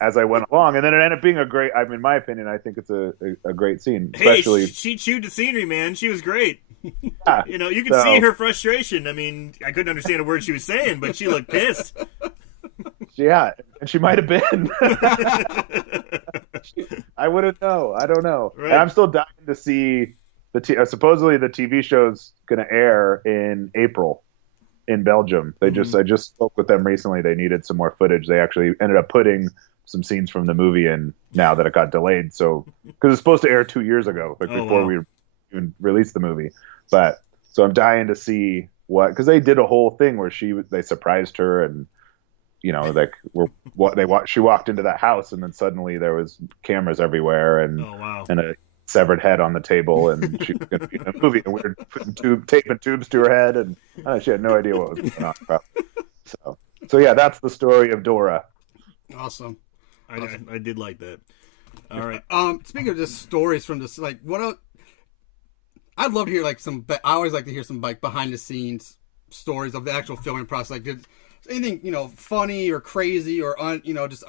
as I went along. And then it ended up being in my opinion, I think it's a great scene. Especially, hey, she chewed the scenery, man. She was great. Yeah, you could see her frustration. I mean, I couldn't understand a word she was saying, but she looked pissed. Yeah, and she might have been. I wouldn't know. I don't know. Right. And I'm still dying to see supposedly the TV show's going to air in April in Belgium. I just spoke with them recently. They needed some more footage. They actually ended up putting some scenes from the movie in now that it got delayed. So because it's supposed to air 2 years ago, before we even released the movie. But so I'm dying to see because they did a whole thing where they surprised her and. She walked into that house and then suddenly there was cameras everywhere and a severed head on the table and she was going to be in a movie and we were putting taping tubes to her head and she had no idea what was going on. So yeah, that's the story of Dora. Awesome. I did like that. All right. Speaking of just stories from this, like I'd love to hear I always like to hear some like behind the scenes stories of the actual filming process. Like anything funny or crazy or just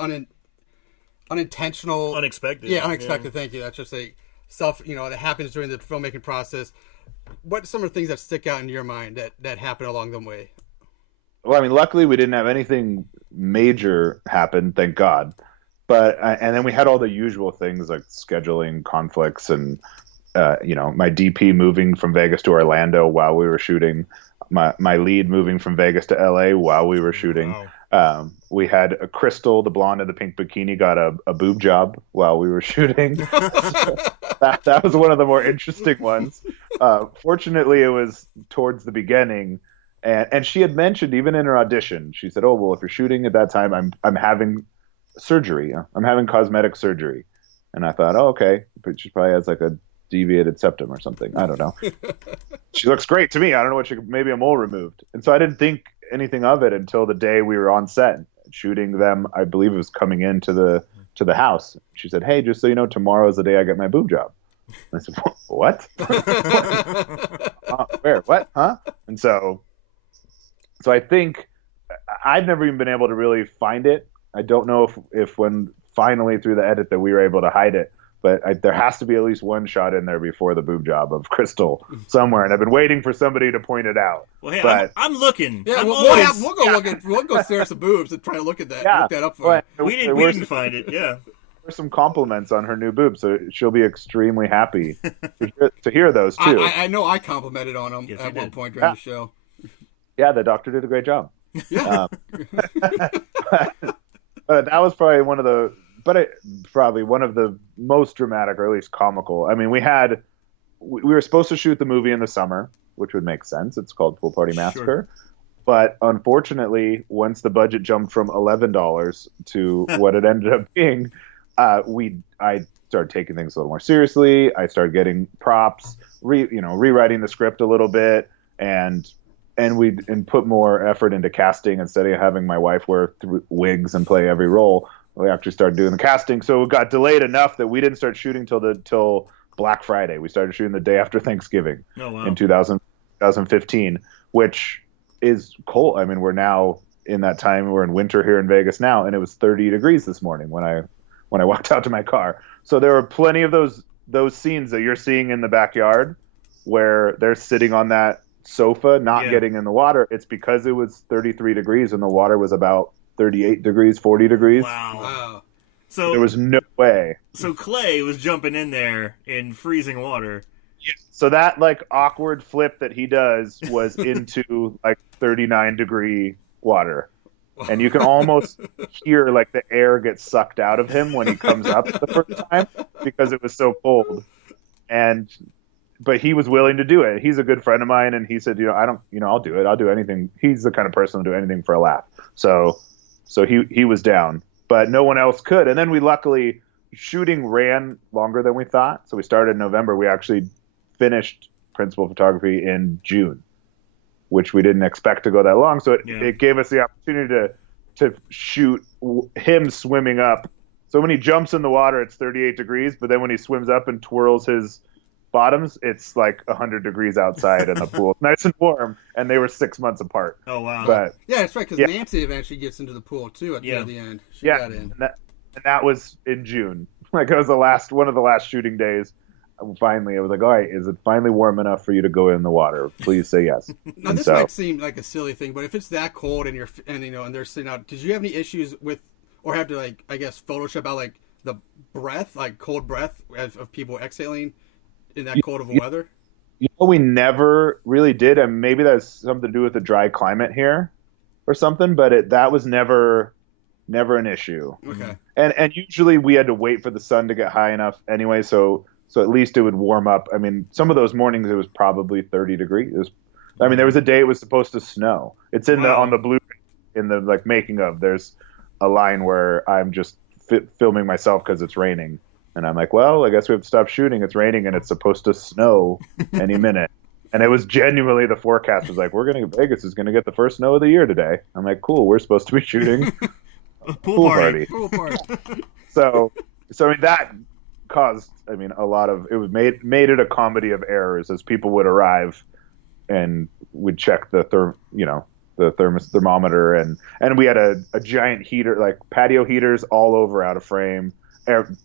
unintentional, unexpected. Yeah, unexpected. Thank you. That's just stuff that happens during the filmmaking process. What are some of the things that stick out in your mind that happen along the way? Well, I mean, luckily we didn't have anything major happen, thank God. But and then we had all the usual things like scheduling conflicts and my DP moving from Vegas to Orlando while we were shooting. My lead moving from Vegas to LA while we were shooting. Wow. We had a Crystal, the blonde in the pink bikini, got a boob job while we were shooting. that was one of the more interesting ones. Fortunately, it was towards the beginning, and she had mentioned even in her audition, she said, "Oh well, if you're shooting at that time, I'm having surgery. I'm having cosmetic surgery." And I thought, "Oh okay," but she probably has like a deviated septum or something. I don't know. She looks great to me. I don't know maybe a mole removed. And so I didn't think anything of it until the day we were on set shooting them. I believe it was coming into the house. She said, "Hey, just so you know, tomorrow is the day I get my boob job." And I said, "What? Where? What? Huh?" And so I think I've never even been able to really find it. I don't know if when finally through the edit that we were able to hide it. But there has to be at least one shot in there before the boob job of Crystal somewhere, and I've been waiting for somebody to point it out. Well, hey, I'm looking. Yeah, we'll go stare at some boobs and try to look at that. Yeah, look that up for you. We didn't find it. Yeah, there's some compliments on her new boobs, so she'll be extremely happy to hear those too. I know I complimented on them at one point during the show. Yeah, the doctor did a great job. Yeah, that was probably probably one of the most dramatic, or at least comical. I mean, we were supposed to shoot the movie in the summer, which would make sense. It's called Party Massacre. Sure. But unfortunately, once the budget jumped from $11 to what it ended up being, I started taking things a little more seriously. I started getting props, rewriting the script a little bit, and put more effort into casting instead of having my wife wear wigs and play every role. We actually started doing the casting, so it got delayed enough that we didn't start shooting till Black Friday. We started shooting the day after Thanksgiving in 2015, which is cold. I mean, we're now in that time. We're in winter here in Vegas now, and it was 30 degrees this morning when I walked out to my car. So there were plenty of those scenes that you're seeing in the backyard where they're sitting on that sofa not getting in the water, it's because it was 33 degrees and the water was about 38 degrees, 40 degrees. Wow. So there was no way. So Clay was jumping in there in freezing water. Yeah. So that like awkward flip that he does was into like 39-degree water. And you can almost hear like the air get sucked out of him when he comes up the first time because it was so cold. But he was willing to do it. He's a good friend of mine, and he said, I'll do it. I'll do anything. He's the kind of person to do anything for a laugh. So he was down, but no one else could. And then we luckily, shooting ran longer than we thought. So we started in November. We actually finished principal photography in June, which we didn't expect to go that long. So it gave us the opportunity to shoot him swimming up. So when he jumps in the water, it's 38 degrees, but then when he swims up and twirls his bottoms, it's like 100 degrees outside in the pool, nice and warm, and they were 6 months apart. Oh wow! But yeah, that's right, because Nancy eventually gets into the pool too at the end. She got in. And that was in June. Like it was one of the last shooting days. Finally, I was like, all right, is it finally warm enough for you to go in the water? Please say yes. Now this might seem like a silly thing, but if it's that cold and they're sitting out, did you have any issues with, or have to like, I guess, Photoshop out like the breath, like cold breath of people exhaling in that cold of weather? We never really did, and maybe that's something to do with the dry climate here or something, but that was never an issue. Okay. And usually we had to wait for the sun to get high enough anyway, so at least it would warm up. I mean, some of those mornings it was probably 30 degrees. There was a day it was supposed to snow. It's on the blue, in the like making of, there's a line where I'm just filming myself because it's raining. And I'm like, well, I guess we have to stop shooting. It's raining and it's supposed to snow any minute. And it was genuinely, the forecast was like, Vegas is going to get the first snow of the year today. I'm like, cool, we're supposed to be shooting a pool party. So I mean, that caused, a lot of, it was made it a comedy of errors as people would arrive and would check the thermometer. And we had a giant heater, like patio heaters all over out of frame.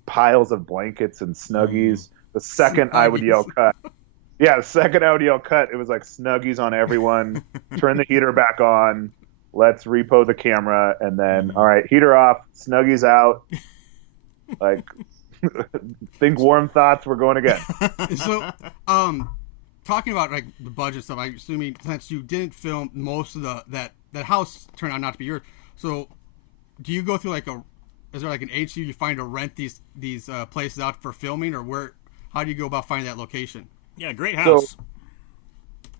Piles of blankets and Snuggies. The second I would yell cut, it was like Snuggies on everyone. Turn the heater back on. Let's repo the camera, and then all right, heater off, Snuggies out. Like, think warm thoughts. We're going again. So, talking about like the budget stuff, I'm assuming since you didn't film most of that house turned out not to be yours. So, do you go through is there like an agency you find to rent these places out for filming, or how do you go about finding that location? Yeah, great house.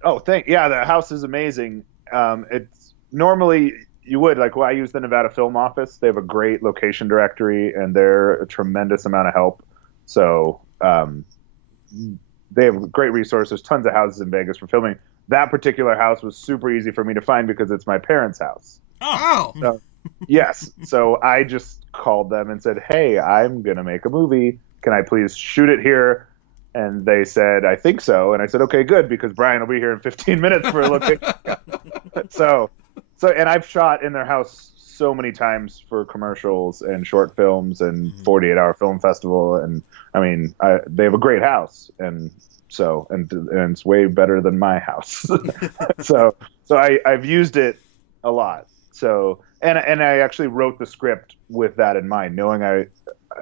The house is amazing. It's normally you would I use the Nevada Film Office. They have a great location directory, and they're a tremendous amount of help. So they have great resources, tons of houses in Vegas for filming. That particular house was super easy for me to find because it's my parents' house. Oh. So, yes. So I just called them and said, hey, I'm going to make a movie. Can I please shoot it here? And they said, I think so. And I said, okay, good, because Brian will be here in 15 minutes for a location. And I've shot in their house so many times for commercials and short films and 48-hour film festival. And they have a great house. And it's way better than my house. So I've used it a lot. So, and I actually wrote the script with that in mind, knowing I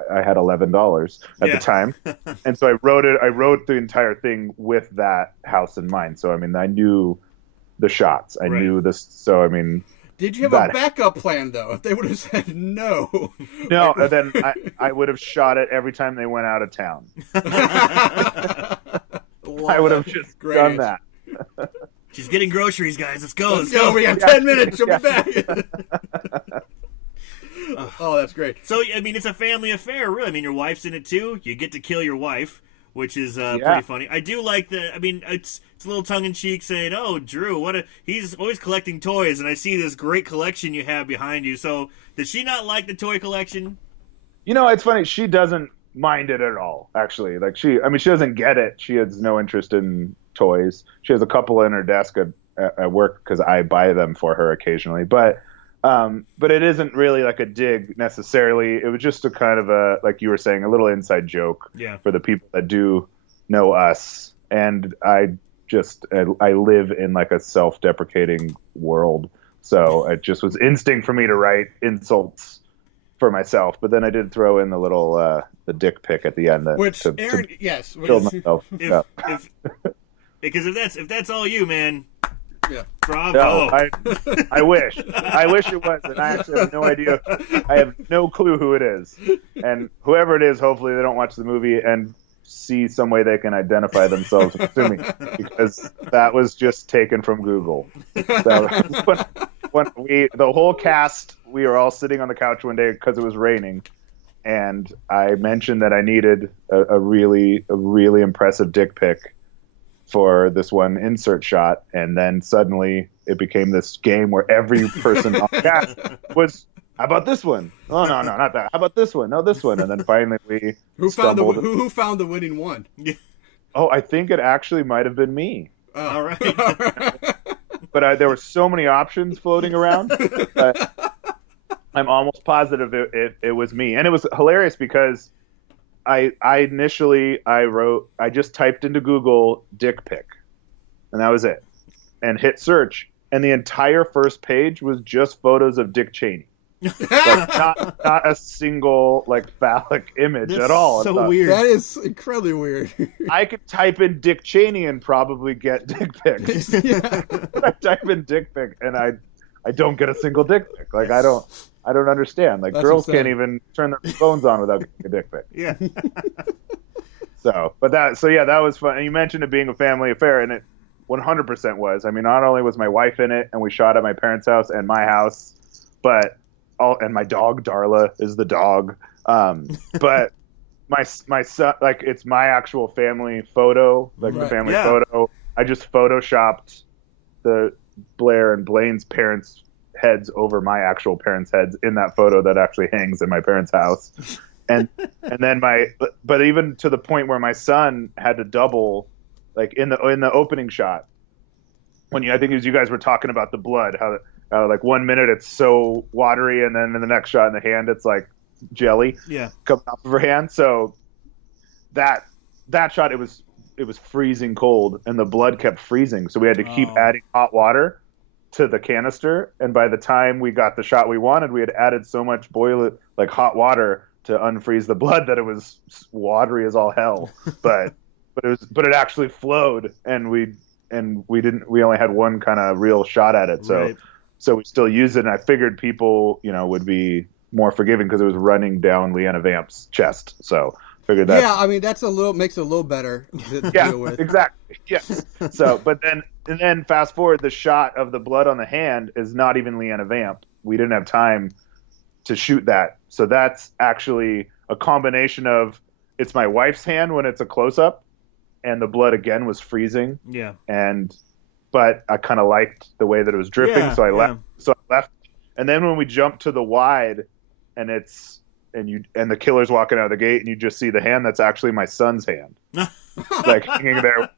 had $11 at the time. And so I wrote the entire thing with that house in mind. So, I knew the shots. I knew this. So, did you have a backup plan though? If they would have said no. No, then I would have shot it every time they went out of town. I would have just done that. She's getting groceries, guys. Let's go. Let's go. We got 10 minutes. She'll be back. Oh, that's great. So, it's a family affair, really. Your wife's in it, too. You get to kill your wife, which is pretty funny. I do like it's a little tongue-in-cheek saying, oh, Drew, he's always collecting toys, and I see this great collection you have behind you. So, does she not like the toy collection? It's funny. She doesn't mind it at all, actually. Like, she doesn't get it. She has no interest in toys. She has a couple in her desk at work because I buy them for her occasionally. But it isn't really like a dig necessarily. It was just a kind of a, like you were saying, a little inside joke for the people that do know us. And I just I live in like a self-deprecating world, so it just was instinct for me to write insults for myself. But then I did throw in the little the dick pic at the end, which to Aaron, yes, build myself up. Because if that's all you, man. Yeah. Bravo. No, I wish it was, and I actually have no idea. I have no clue who it is, and whoever it is, hopefully they don't watch the movie and see some way they can identify themselves to me, because that was just taken from Google. So when the whole cast, we were all sitting on the couch one day because it was raining, and I mentioned that I needed a really impressive dick pic for this one insert shot, and then suddenly it became this game where every person on the cast was, how about this one? Oh no, not that. How about this one? No, this one. And then finally we who found the winning one? Oh, I think it actually might have been me. All right. But there were so many options floating around. But I'm almost positive it was me, and it was hilarious because I just typed into Google dick pic, and that was it, and hit search, and the entire first page was just photos of Dick Cheney. Like, not a single like phallic image at all. So weird. That is incredibly weird. I could type in Dick Cheney and probably get dick pics. Yeah. I type in dick pic and I don't get a single dick pic. Like I don't understand. Like, that's girls insane. can't even turn their phones on without getting a dick pic. Yeah. So that was fun. And you mentioned it being a family affair, and it 100% was. I mean, not only was my wife in it, and we shot at my parents' house and my house, but and my dog Darla is the dog. But my son, like, it's my actual family photo, like the family photo. I just photoshopped the Blair and Blaine's parents' heads over my actual parents' heads in that photo that actually hangs in my parents' house. And then but even to the point where my son had to double, like in the opening shot, I think as you guys were talking about the blood, how like 1 minute it's so watery, and then in the next shot in the hand it's like jelly coming off of her hand. So that shot, it was freezing cold, and the blood kept freezing, so we had to keep adding hot water to the canister. And by the time we got the shot we wanted, we had added so much hot water to unfreeze the blood that it was watery as all hell. But it actually flowed, and we only had one kind of real shot at it. So so we still used it, and I figured people, would be more forgiving because it was running down Leanna Vamp's chest. So figured that. Yeah, I mean, makes it a little better to deal with. Exactly. Yes. So, but then fast forward, the shot of the blood on the hand is not even Leanna Vamp. We didn't have time to shoot that. So that's actually a combination of, it's my wife's hand when it's a close up, and the blood again was freezing. Yeah. But I kind of liked the way that it was dripping, so I left. And then when we jumped to the wide, and the killer's walking out of the gate, and you just see the hand, that's actually my son's hand, like hanging there.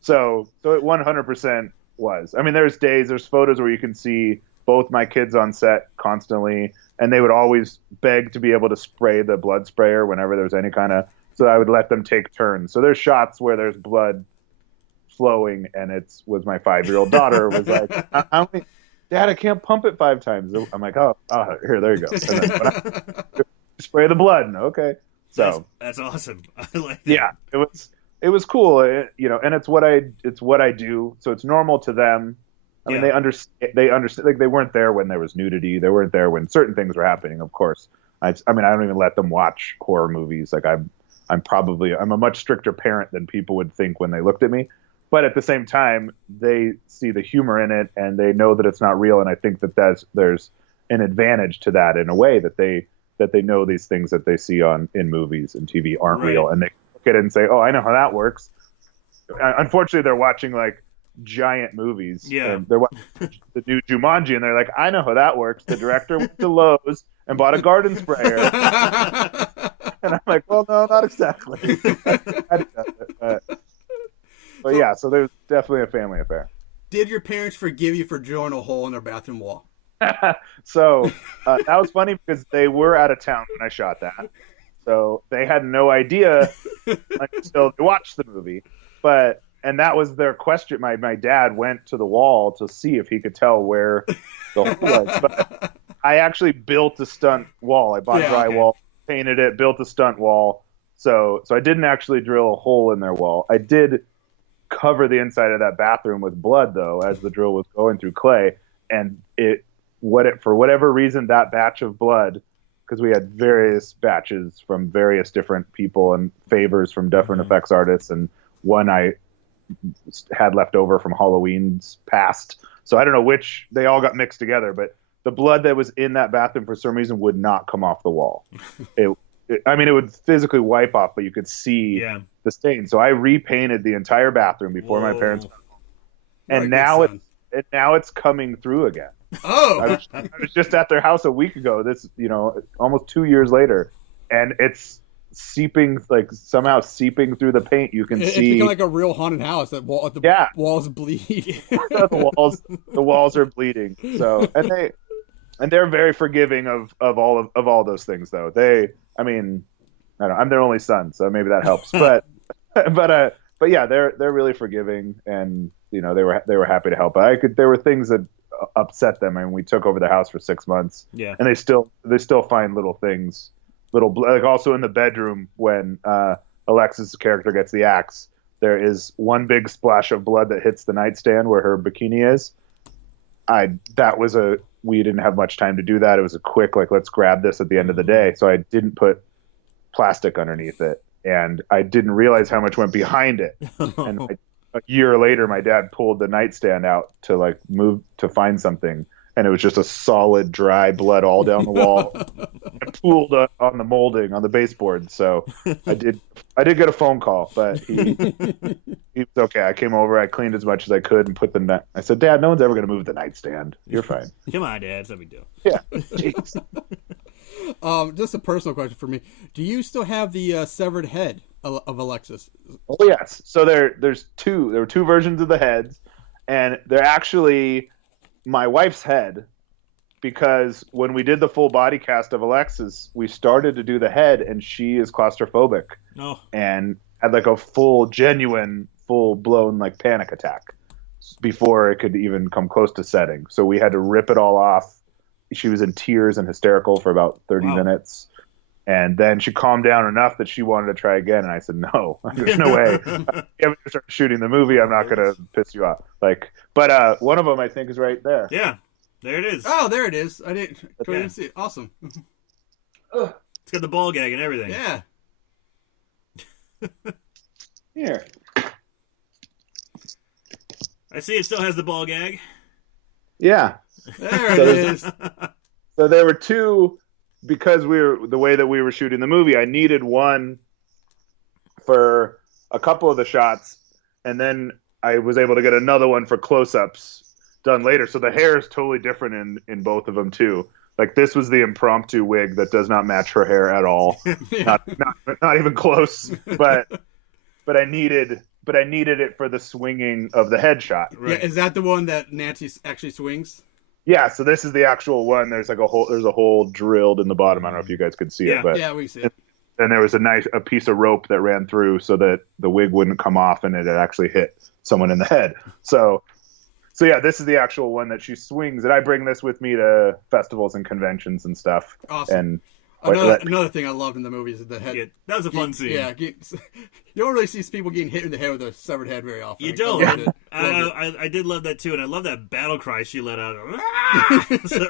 So it 100% was. I mean, there's photos where you can see both my kids on set constantly, and they would always beg to be able to spray the blood sprayer whenever there was any kind of. So I would let them take turns. So there's shots where there's blood flowing, and was my 5-year-old daughter was like, Dad, I can't pump it 5 times. I'm like, oh, here, there you go. And then, spray the blood. Okay. So that's awesome. I like that. Yeah, it was cool, and it's what I do. So it's normal to them. I mean, they understand. Like, they weren't there when there was nudity. They weren't there when certain things were happening. Of course, I don't even let them watch horror movies. Like, I'm a much stricter parent than people would think when they looked at me. But at the same time, they see the humor in it, and they know that it's not real. And I think that there's an advantage to that in a way, that they know these things that they see in movies and TV aren't real, and they look at it and say, "Oh, I know how that works." Unfortunately, they're watching like giant movies. Yeah, and they're watching the new Jumanji, and they're like, "I know how that works." The director went to Lowe's and bought a garden sprayer, and I'm like, "Well, no, not exactly." But yeah, so there's definitely a family affair. Did your parents forgive you for drilling a hole in their bathroom wall? So that was funny because they were out of town when I shot that. So they had no idea until they watched the movie. But and that was their question. My dad went to the wall to see if he could tell where the hole was. But I actually built a stunt wall. I bought drywall, painted it, built a stunt wall. So I didn't actually drill a hole in their wall. I did cover the inside of that bathroom with blood, though, as the drill was going through clay. And for whatever reason, that batch of blood, because we had various batches from various different people and favors from different effects artists, and one I had left over from Halloween's past. So I don't know which, they all got mixed together, but the blood that was in that bathroom for some reason would not come off the wall. It would physically wipe off, but you could see the stain. So I repainted the entire bathroom before my parents got home. And now it's coming through again. Oh, I was just at their house a week ago. This, almost 2 years later, and it's somehow seeping through the paint. You can see. It's become like a real haunted house. The walls bleed. the walls are bleeding. So and they're very forgiving of all those things, though. I don't know, I'm their only son, so maybe that helps. But yeah, they're really forgiving, and they were happy to help. There were things that upset them, and we took over the house for 6 months. Yeah, and they still find little things, like also in the bedroom when Alexis' character gets the axe. There is one big splash of blood that hits the nightstand where her bikini is. We didn't have much time to do that. It was a quick, let's grab this at the end of the day. So I didn't put plastic underneath it, and I didn't realize how much went behind it. And a year later, my dad pulled the nightstand out to move to find something, and it was just a solid dry blood all down the wall and pooled on the molding on the baseboard. So I did get a phone call, but he was okay. I came over, I cleaned as much as I could, and put I said, Dad, no one's ever going to move the nightstand. You're fine. Come on, Dad, it's no big deal. Yeah. Jeez. Just a personal question for me. Do you still have the severed head of Alexis? Oh yes. So there were two versions of the heads, and they're actually my wife's head, because when we did the full body cast of Alexis, we started to do the head, and she is claustrophobic and had a full blown panic attack before it could even come close to setting. So we had to rip it all off. She was in tears and hysterical for about 30 minutes. And then she calmed down enough that she wanted to try again. And I said, no, there's no way. I'm start shooting the movie. I'm not going to piss you off. But one of them I think is right there. Yeah, there it is. Oh, there it is. I didn't see it. Awesome. It's got the ball gag and everything. Yeah. Here. I see it still has the ball gag. Yeah. There it is. So there were two, because the way that we were shooting the movie, I needed one for a couple of the shots, and then I was able to get another one for close-ups done later. So the hair is totally different in both of them too. This was the impromptu wig that does not match her hair at all. Yeah. Not even close. But I needed it for the swinging of the headshot. Right. Yeah, is that the one that Nancy actually swings? Yeah, so this is the actual one. There's a hole drilled in the bottom. I don't know if you guys could see it, but yeah, we see it. And there was a piece of rope that ran through so that the wig wouldn't come off, and it had actually hit someone in the head. So yeah, this is the actual one that she swings, and I bring this with me to festivals and conventions and stuff. Awesome. And another thing I loved in the movie is the head. Yeah, that was a fun scene. Yeah, you don't really see people getting hit in the head with a severed head very often. You don't. I did love that too, and I love that battle cry she let out.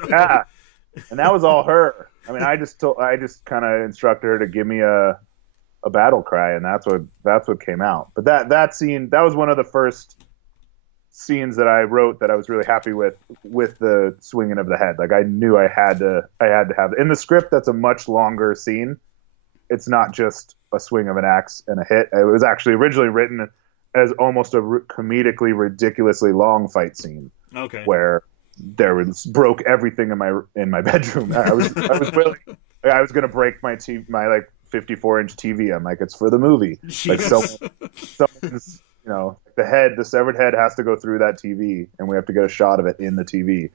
Yeah, and that was all her. I mean, I just kind of instructed her to give me a battle cry, and that's what came out. But that scene, that was one of the first scenes that I wrote that I was really happy with the swinging of the head. I knew I had to have in the script. That's a much longer scene. It's not just a swing of an axe and a hit. It was actually originally written as almost a comedically ridiculously long fight scene. Okay. Where broke everything in my bedroom. I was willing. I was gonna break my 54-inch TV. I'm like, it's for the movie. Someone's the severed head has to go through that TV, and we have to get a shot of it in the TV,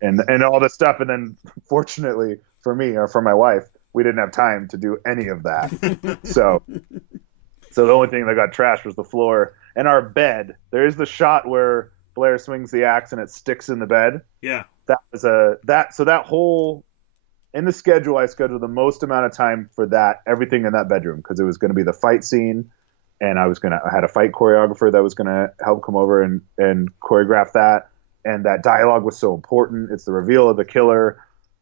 and all this stuff. And then, fortunately for me or for my wife, we didn't have time to do any of that. So the only thing that got trashed was the floor, And our bed, there is the shot where Blair swings the axe and it sticks in the bed. Yeah. So that whole, in the schedule, I scheduled the most amount of time for everything in that bedroom, because it was going to be the fight scene, and I had a fight choreographer that was going to help come over and choreograph that. And that dialogue was so important. It's the reveal of the killer.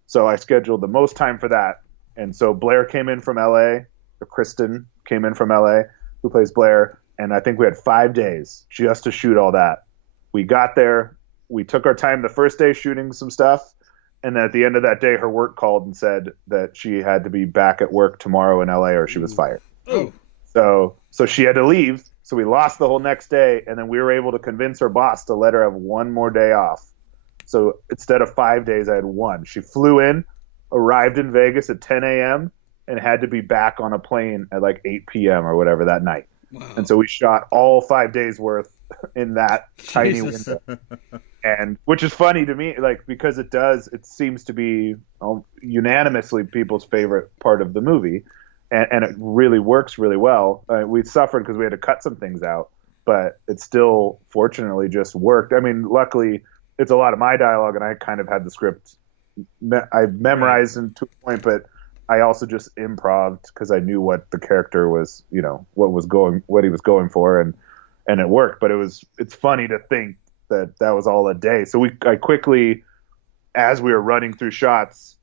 So I scheduled the most time for that. And so Blair came in from LA, or Kristen came in from LA, who plays Blair. And I think we had 5 days just to shoot all that. We got there. We took our time the first day shooting some stuff. And then at the end of that day, her work called and said that she had to be back at work tomorrow in LA or she was fired. Oh. So she had to leave. So we lost the whole next day. And then we were able to convince her boss to let her have one more day off. So instead of 5 days, I had one. She flew in, arrived in Vegas at 10 a.m. and had to be back on a plane at like 8 p.m. or whatever that night. Wow. And so we shot all 5 days worth in that tiny window. And which is funny to me, like, because it seems to be unanimously people's favorite part of the movie. And it really works really well. We suffered because we had to cut some things out, but it still fortunately just worked. I mean, luckily it's a lot of my dialogue, and I kind of had the script I memorized to a point, but I also just improv'd because I knew what the character was, what he was going for, and it worked. But it's funny to think that was all a day. So I quickly, as we were running through shots,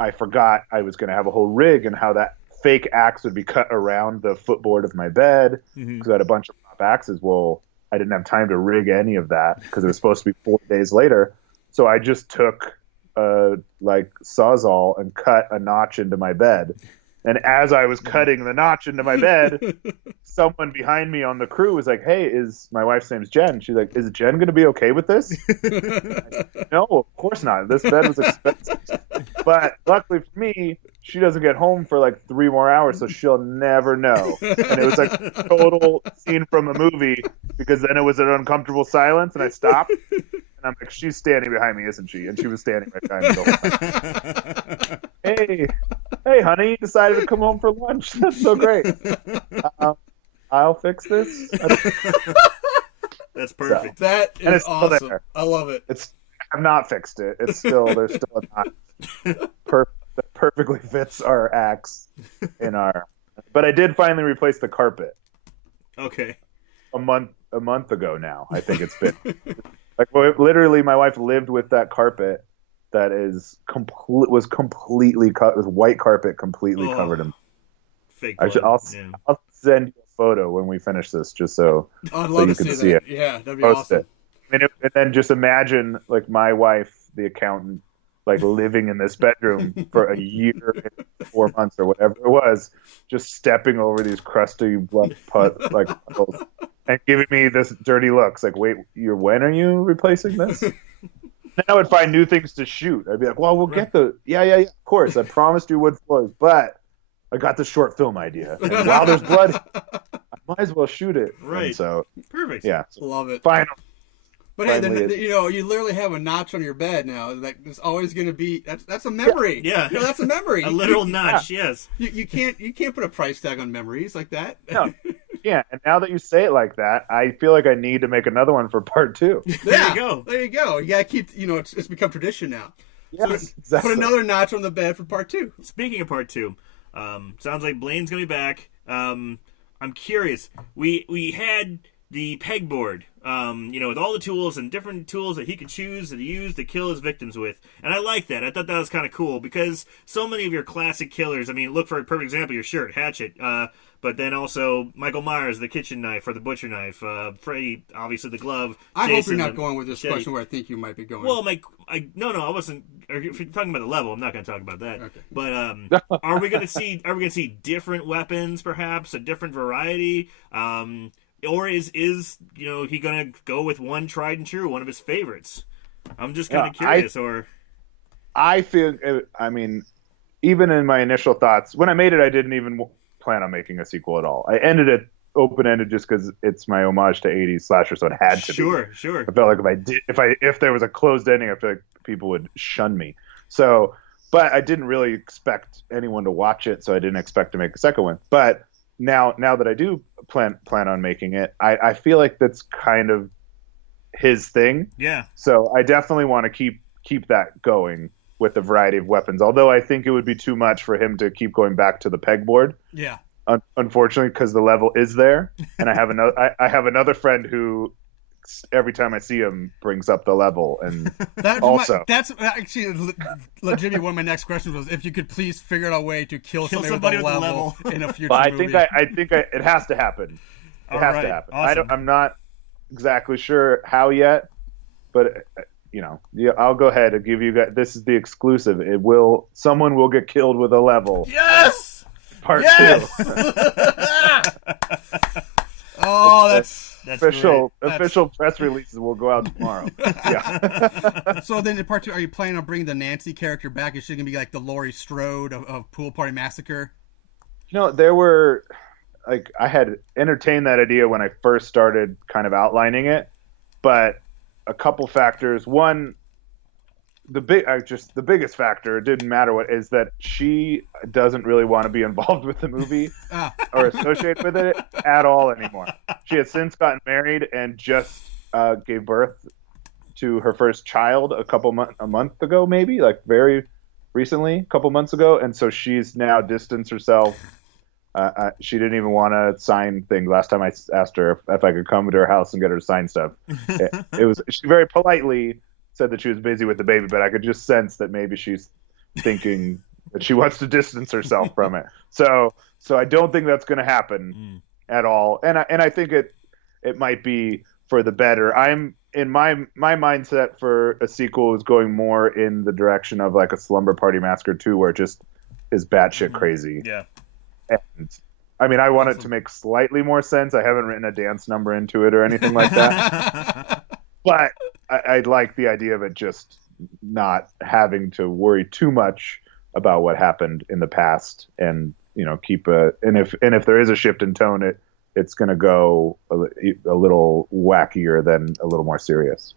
I forgot I was going to have a whole rig and how that fake axe would be cut around the footboard of my bed, because I had a bunch of prop axes. Well, I didn't have time to rig any of that because it was supposed to be 4 days later. So I just took like Sawzall and cut a notch into my bed. And as I was cutting the notch into my bed, someone behind me on the crew was like, "Hey, my wife's name's Jen." She's like, "Is Jen going to be okay with this?" No, of course not. This bed was expensive. But luckily for me, she doesn't get home for like 3 more hours, so she'll never know. And it was like a total scene from a movie, because then it was an uncomfortable silence, and I stopped. And I'm like, "She's standing behind me, isn't she?" And she was standing right behind me the whole time. Hey, honey, you decided to come home for lunch. That's so great. I'll fix this. That's perfect. So, that is awesome. There. I love it. I've not fixed it. There's still a knot that perfectly fits our axe but I did finally replace the carpet. Okay. A month ago now, I think it's been. Like, literally, my wife lived with that carpet that was completely cut. It was white carpet, completely covered in. Fake. I'll send you a photo when we finish this, just so I'd love you to can see it. Yeah, that'd be awesome. And then just imagine, like, my wife, the accountant, like, living in this bedroom for a year and 4 months or whatever it was, just stepping over these crusty blood puddles and giving me this dirty looks. Like, wait, when are you replacing this? Then I would find new things to shoot. I'd be like, well, we'll get yeah, of course. I promised you wood floors, but I got the short film idea. And while there's blood, I might as well shoot it. Right. And so, perfect. Yeah. Love it. Final. But hey, you literally have a notch on your bed now. Like, there's always going to be that's a memory. Yeah. That's a memory. A literal notch. Yes. You can't put a price tag on memories like that. No. Yeah, and now that you say it like that, I feel like I need to make another one for part 2. There you go. You gotta keep. It's become tradition now. Yes, so exactly. Put another notch on the bed for part 2. Speaking of part 2, sounds like Blaine's gonna be back. I'm curious. We had the pegboard, with all the tools and different tools that he could choose and use to kill his victims with. And I like that. I thought that was kind of cool, because so many of your classic killers, I mean, look for a perfect example, your shirt, hatchet, but then also Michael Myers, the kitchen knife or the butcher knife, Freddy, obviously the glove. I Jason, hope you're not going with this question where I think you might be going. Well, no, I wasn't. If you're talking about the level, I'm not going to talk about that. Okay. But are we going to see different weapons, perhaps a different variety? Or is he going to go with one tried and true, one of his favorites? I'm just kind of curious. I feel, I mean, even in my initial thoughts, when I made it, I didn't even plan on making a sequel at all. I ended it open-ended just because it's my homage to 80s slasher, so it had to be. Sure. I felt like if there was a closed ending, I feel like people would shun me. So, but I didn't really expect anyone to watch it, so I didn't expect to make a second one. But now that I do plan on making it. I feel like that's kind of his thing. Yeah. So I definitely want to keep that going with the variety of weapons. Although I think it would be too much for him to keep going back to the pegboard. Yeah. Unfortunately, because the level is there, and I have another friend who every time I see him brings up the level, and that's actually legitimately one of my next questions was if you could please figure out a way to kill somebody with a level in a future movie. I think it has to happen. It has to happen. Awesome. I'm not exactly sure how yet, but I'll go ahead and give you guys. This is the exclusive. Someone will get killed with a level. Yes. Part 2. Oh, that's official press releases will go out tomorrow. Yeah. So then in part 2, are you planning on bringing the Nancy character back? Is she going to be like the Laurie Strode of Pool Party Massacre? There were I had entertained that idea when I first started kind of outlining it, but a couple factors. One, the biggest factor, it didn't matter what, is that she doesn't really want to be involved with the movie or associated with it at all anymore. She has since gotten married and just gave birth to her first child a month ago, maybe, like very recently, a couple months ago, and so she's now distanced herself. She didn't even want to sign things. Last time I asked her if I could come to her house and get her to sign stuff, she very politely said that she was busy with the baby, but I could just sense that maybe she's thinking that she wants to distance herself from it. So I don't think that's going to happen at all. And I think it might be for the better. I'm in my mindset for a sequel is going more in the direction of like a Slumber Party Massacre 2, where it just is batshit crazy. Yeah. And I mean, I want it to make slightly more sense. I haven't written a dance number into it or anything like that. But I like the idea of it just not having to worry too much about what happened in the past, and keep and if there is a shift in tone, it's going to go a little wackier than a little more serious.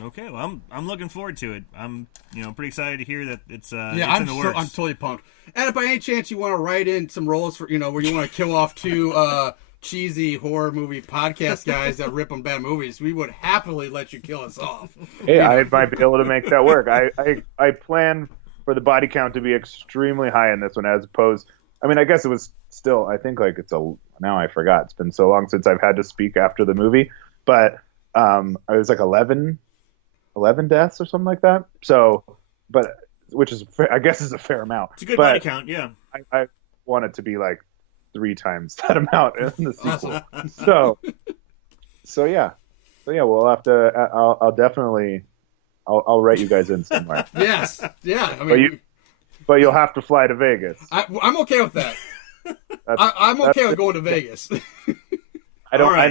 Okay, well, I'm looking forward to it. I'm pretty excited to hear that it's in the works. I'm totally pumped. And if by any chance you want to write in some roles for where you want to kill off 2 cheesy horror movie podcast guys that rip on bad movies, we would happily let you kill us off. Hey, I might be able to make that work. I plan for the body count to be extremely high in this one, as opposed. I mean, I guess it was still. I think now I forgot. It's been so long since I've had to speak after the movie, but it was like 11 deaths or something like that. So, but which is I guess is a fair amount. It's a good body count, yeah. I want it to be like 3 times that amount in the sequel. So yeah. We'll have to. I'll definitely. I'll write you guys in somewhere. Yes. Yeah. I mean, but you'll have to fly to Vegas. I'm okay with that. I'm okay with going to Vegas. I'm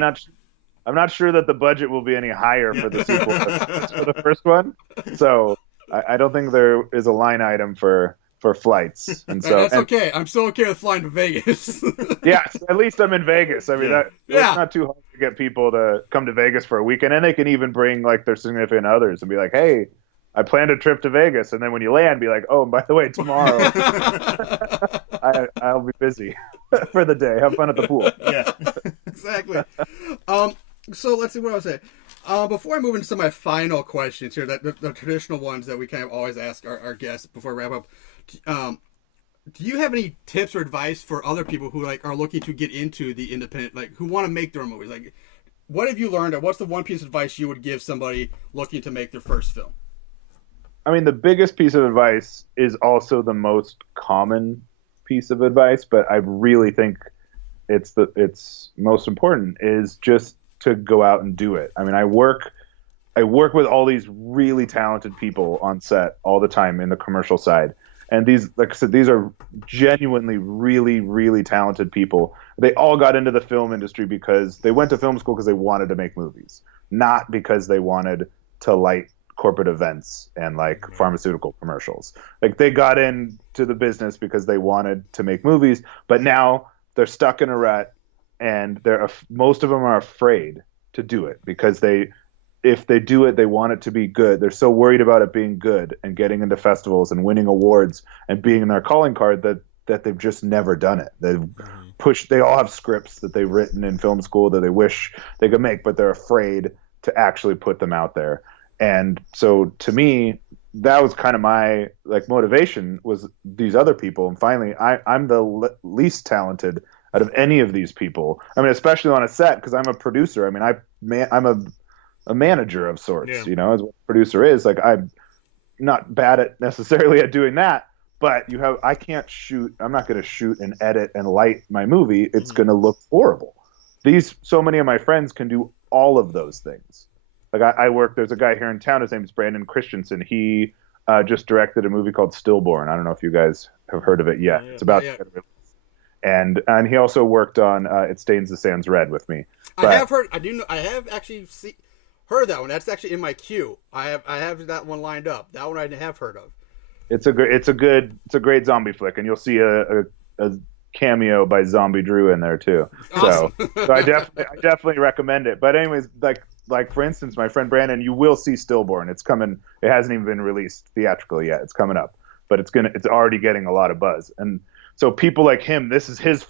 not sure that the budget will be any higher for the sequel for the first one. So I don't think there is a line item for flights. And so that's okay. I'm still okay with flying to Vegas. Yeah, at least I'm in Vegas. I mean, it's not too hard to get people to come to Vegas for a weekend, and they can even bring like their significant others and be like, "Hey, I planned a trip to Vegas," and then when you land, be like, "Oh, and by the way, tomorrow I'll be busy for the day. Have fun at the pool." Yeah, exactly. So let's see what I was saying. Before I move into some of my final questions here, the traditional ones that we kind of always ask our guests before we wrap up, do you have any tips or advice for other people who are looking to get into the independent, who want to make their own movies? Like, what have you learned, or what's the one piece of advice you would give somebody looking to make their first film? I mean, the biggest piece of advice is also the most common piece of advice, but I really think it's most important is just to go out and do it. I mean, I work with all these really talented people on set all the time in the commercial side. And these, like I said, these are genuinely really, really talented people. They all got into the film industry because they went to film school because they wanted to make movies, not because they wanted to light corporate events and pharmaceutical commercials. Like, they got into the business because they wanted to make movies, but now they're stuck in a rut, and most of them are afraid to do it because if they do it, they want it to be good. They're so worried about it being good and getting into festivals and winning awards and being in their calling card that they've just never done it. they all have scripts that they've written in film school that they wish they could make, but they're afraid to actually put them out there. And so to me, that was kind of my like motivation, was these other people. And finally, I'm the least talented out of any of these people. I mean, especially on a set, because I'm a producer. I mean, I'm a manager of sorts, Yeah. you know, as what a producer is. Like, I'm not bad at necessarily at doing that, but I can't shoot. I'm not going to shoot and edit and light my movie. It's going to look horrible. So many of my friends can do all of those things. Like there's a guy here in town, his name is Brandon Christensen. He just directed a movie called Stillborn. I don't know if you guys have heard of it yet. It's about and he also worked on It Stains the Sands Red with me. But I have actually heard of that one. That's actually in my queue. I have that one lined up. That one I have heard of. It's a great zombie flick, and you'll see a cameo by Zombie Drew in there too. Awesome. So I definitely recommend it. But anyways, like for instance, my friend Brandon, you will see Stillborn. It's coming. It hasn't even been released theatrically yet. It's coming up, but it's already getting a lot of buzz. And so people like him, this is his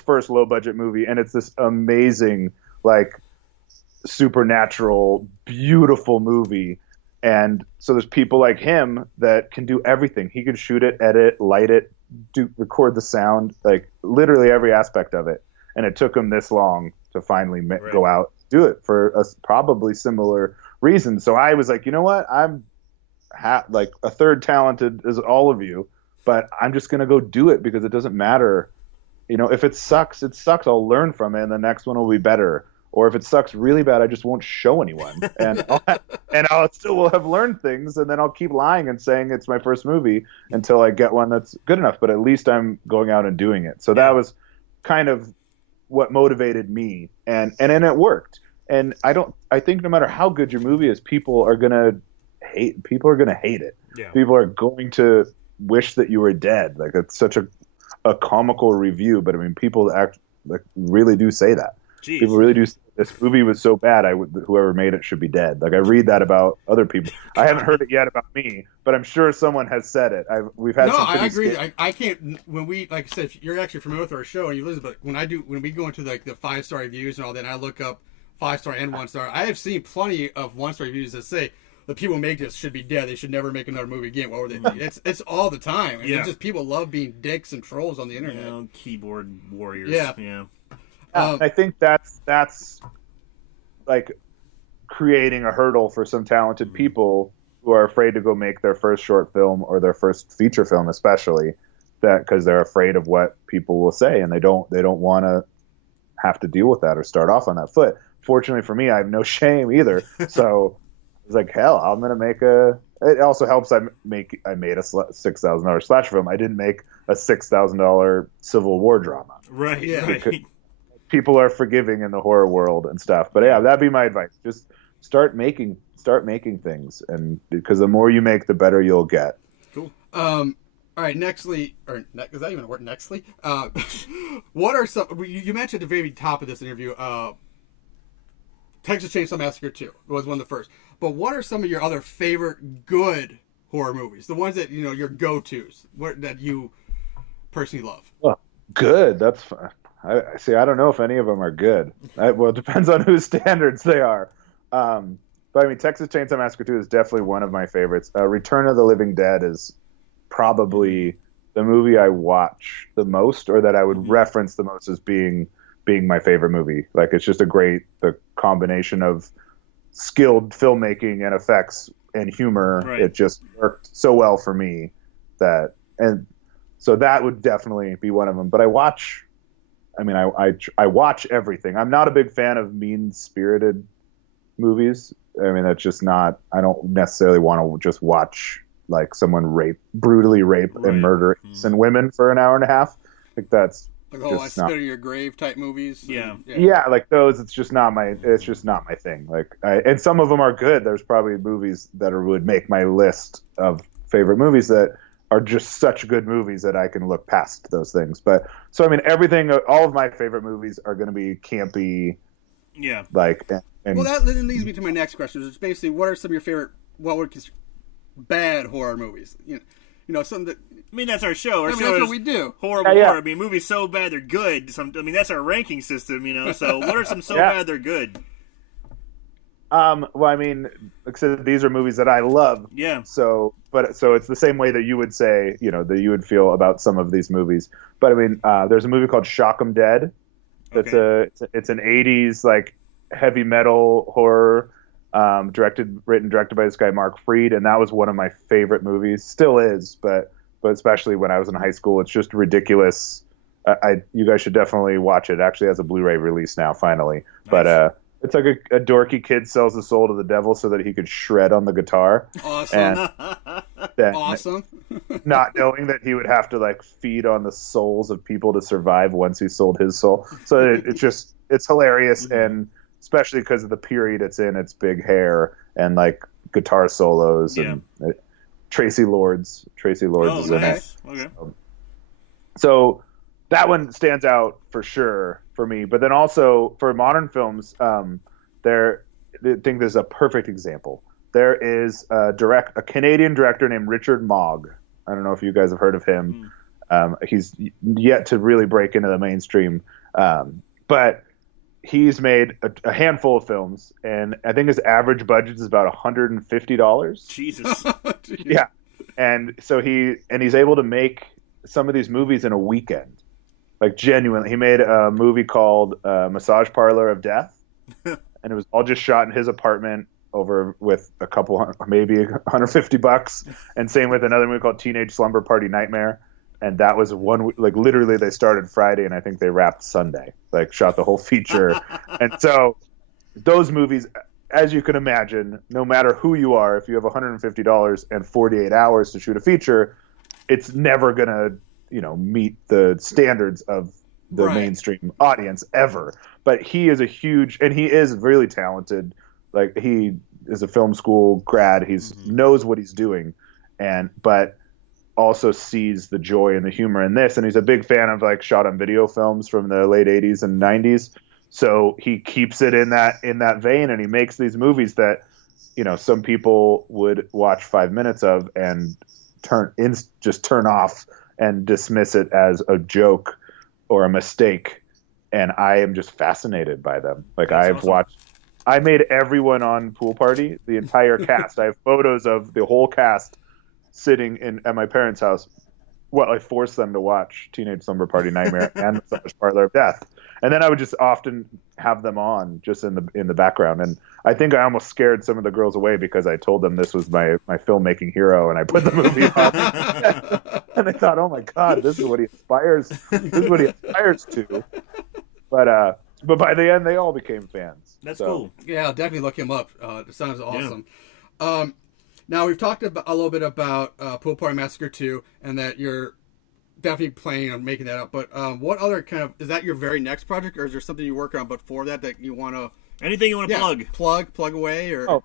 first low budget movie, and it's this amazing, like, supernatural, beautiful movie. And so there's people like him that can do everything. He can shoot it, edit, light it, record the sound, like literally every aspect of it. And it took him this long to finally go out, do it for a probably similar reason. So I was like, you know what? I'm like a third talented as all of you, but I'm just going to go do it because it doesn't matter. You know, if it sucks, it sucks. I'll learn from it and the next one will be better. Or if it sucks really bad, I just won't show anyone, and I'll still will have learned things, and then I'll keep lying and saying it's my first movie until I get one that's good enough. But at least I'm going out and doing it. So that was kind of what motivated me, and then it worked. And I think no matter how good your movie is, people are gonna hate it. Yeah. People are going to wish that you were dead. Like, it's such a comical review, but I mean, people really do say that. Jeez. People really do. This movie was so bad. Whoever made it should be dead. Like, I read that about other people. I haven't heard it yet about me, but I'm sure someone has said it. We've had. No, I agree. I can't. When we, like I said, you're actually familiar with our show and you listen. But when we go into like the 5-star reviews and all that, and I look up 5-star and 1-star. I have seen plenty of 1-star reviews that say the people who make this should be dead. They should never make another movie again. What were they? It's all the time. And it's just people love being dicks and trolls on the internet. You know, keyboard warriors. Yeah. I think that's like creating a hurdle for some talented people who are afraid to go make their first short film or their first feature film, especially because they're afraid of what people will say, and they don't want to have to deal with that or start off on that foot. Fortunately for me, I have no shame either. So I was like, hell, I'm gonna make It also helps. I made a $6,000 slasher film. I didn't make a $6,000 Civil War drama. Right. Yeah. Right. People are forgiving in the horror world and stuff. But yeah, that'd be my advice. Just start making things, and because the more you make, the better you'll get. Cool. All right, nextly, is that even a word? Nextly? What are some? You mentioned at the very top of this interview, Texas Chainsaw Massacre 2 was one of the first. But what are some of your other favorite good horror movies? The ones that your go-tos, that you personally love. Well, good. That's fun. I don't know if any of them are good. Well, it depends on whose standards they are. But I mean, Texas Chainsaw Massacre 2 is definitely one of my favorites. Return of the Living Dead is probably the movie I watch the most, or that I would reference the most as being my favorite movie. Like, it's just the combination of skilled filmmaking and effects and humor. Right. It just worked so well for me and so that would definitely be one of them. But I watch everything. I'm not a big fan of mean-spirited movies. I mean, that's just not. I don't necessarily want to just watch like someone brutally rape and murder innocent women for an hour and a half. Like, that's I spit in your grave type movies. Yeah, like those. It's just not my thing. Like, and some of them are good. There's probably movies that would make my list of favorite movies that are just such good movies that I can look past those things. But so I mean, all of my favorite movies are going to be campy. Yeah. Like, well, that leads me to my next question, which is basically, what are some of your favorite bad horror movies? something that. I mean, that's our show. Our show that's is what we do. Horror. I mean, movies so bad they're good. That's our ranking system, So what are some bad they're good? Well, I mean, like I said, these are movies that I love. Yeah. So it's the same way that you would say, that you would feel about some of these movies. But I mean, there's a movie called Shock 'Em Dead. It's an '80s like heavy metal horror, written directed by this guy Mark Freed, and that was one of my favorite movies. Still is, but especially when I was in high school, it's just ridiculous. You guys should definitely watch it. It actually has a Blu-ray release now, finally. Nice. But it's like a dorky kid sells his soul to the devil so that he could shred on the guitar. Awesome. Awesome. Not knowing that he would have to like feed on the souls of people to survive once he sold his soul. So it's hilarious, and especially because of the period it's in, it's big hair and like guitar solos and Tracy Lords is in it. Okay. So that one stands out for sure for me. But then also for modern films, I think there's a perfect example. There is a Canadian director named Richard Mogg. I don't know if you guys have heard of him. He's yet to really break into the mainstream. But he's made a handful of films, and I think his average budget is about $150. Jesus. Yeah. And so he's able to make some of these movies in a weekend. Like genuinely, he made a movie called Massage Parlor of Death, and it was all just shot in his apartment over with a couple, maybe $150. And same with another movie called Teenage Slumber Party Nightmare, and that was like literally they started Friday and I think they wrapped Sunday, like shot the whole feature. And so those movies, as you can imagine, no matter who you are, if you have $150 and 48 hours to shoot a feature, it's never gonna meet the standards of the mainstream audience ever. But he is he is really talented. Like he is a film school grad. He's knows what he's doing, but also sees the joy and the humor in this. And he's a big fan of like shot on video films from the late 80s and 90s. So he keeps it in that vein, and he makes these movies that, some people would watch 5 minutes of and just turn off and dismiss it as a joke or a mistake. And I am just fascinated by them. Like I made everyone on Pool Party, the entire cast. I have photos of the whole cast sitting at my parents' house. Well, I forced them to watch Teenage Slumber Party Nightmare and Massage Parlor of Death. And then I would just often have them on just in the background. And I think I almost scared some of the girls away because I told them this was my filmmaking hero, and I put the movie on. And they thought, oh my God, this is what he aspires to. But by the end, they all became fans. That's cool. Yeah, I'll definitely look him up. It sounds awesome. Yeah. Now, we've talked a little bit about Pool Party Massacre 2, and that you're definitely planning on making that up. But what other is that your very next project, or is there something you work on before that you want to... Anything you want to plug away, or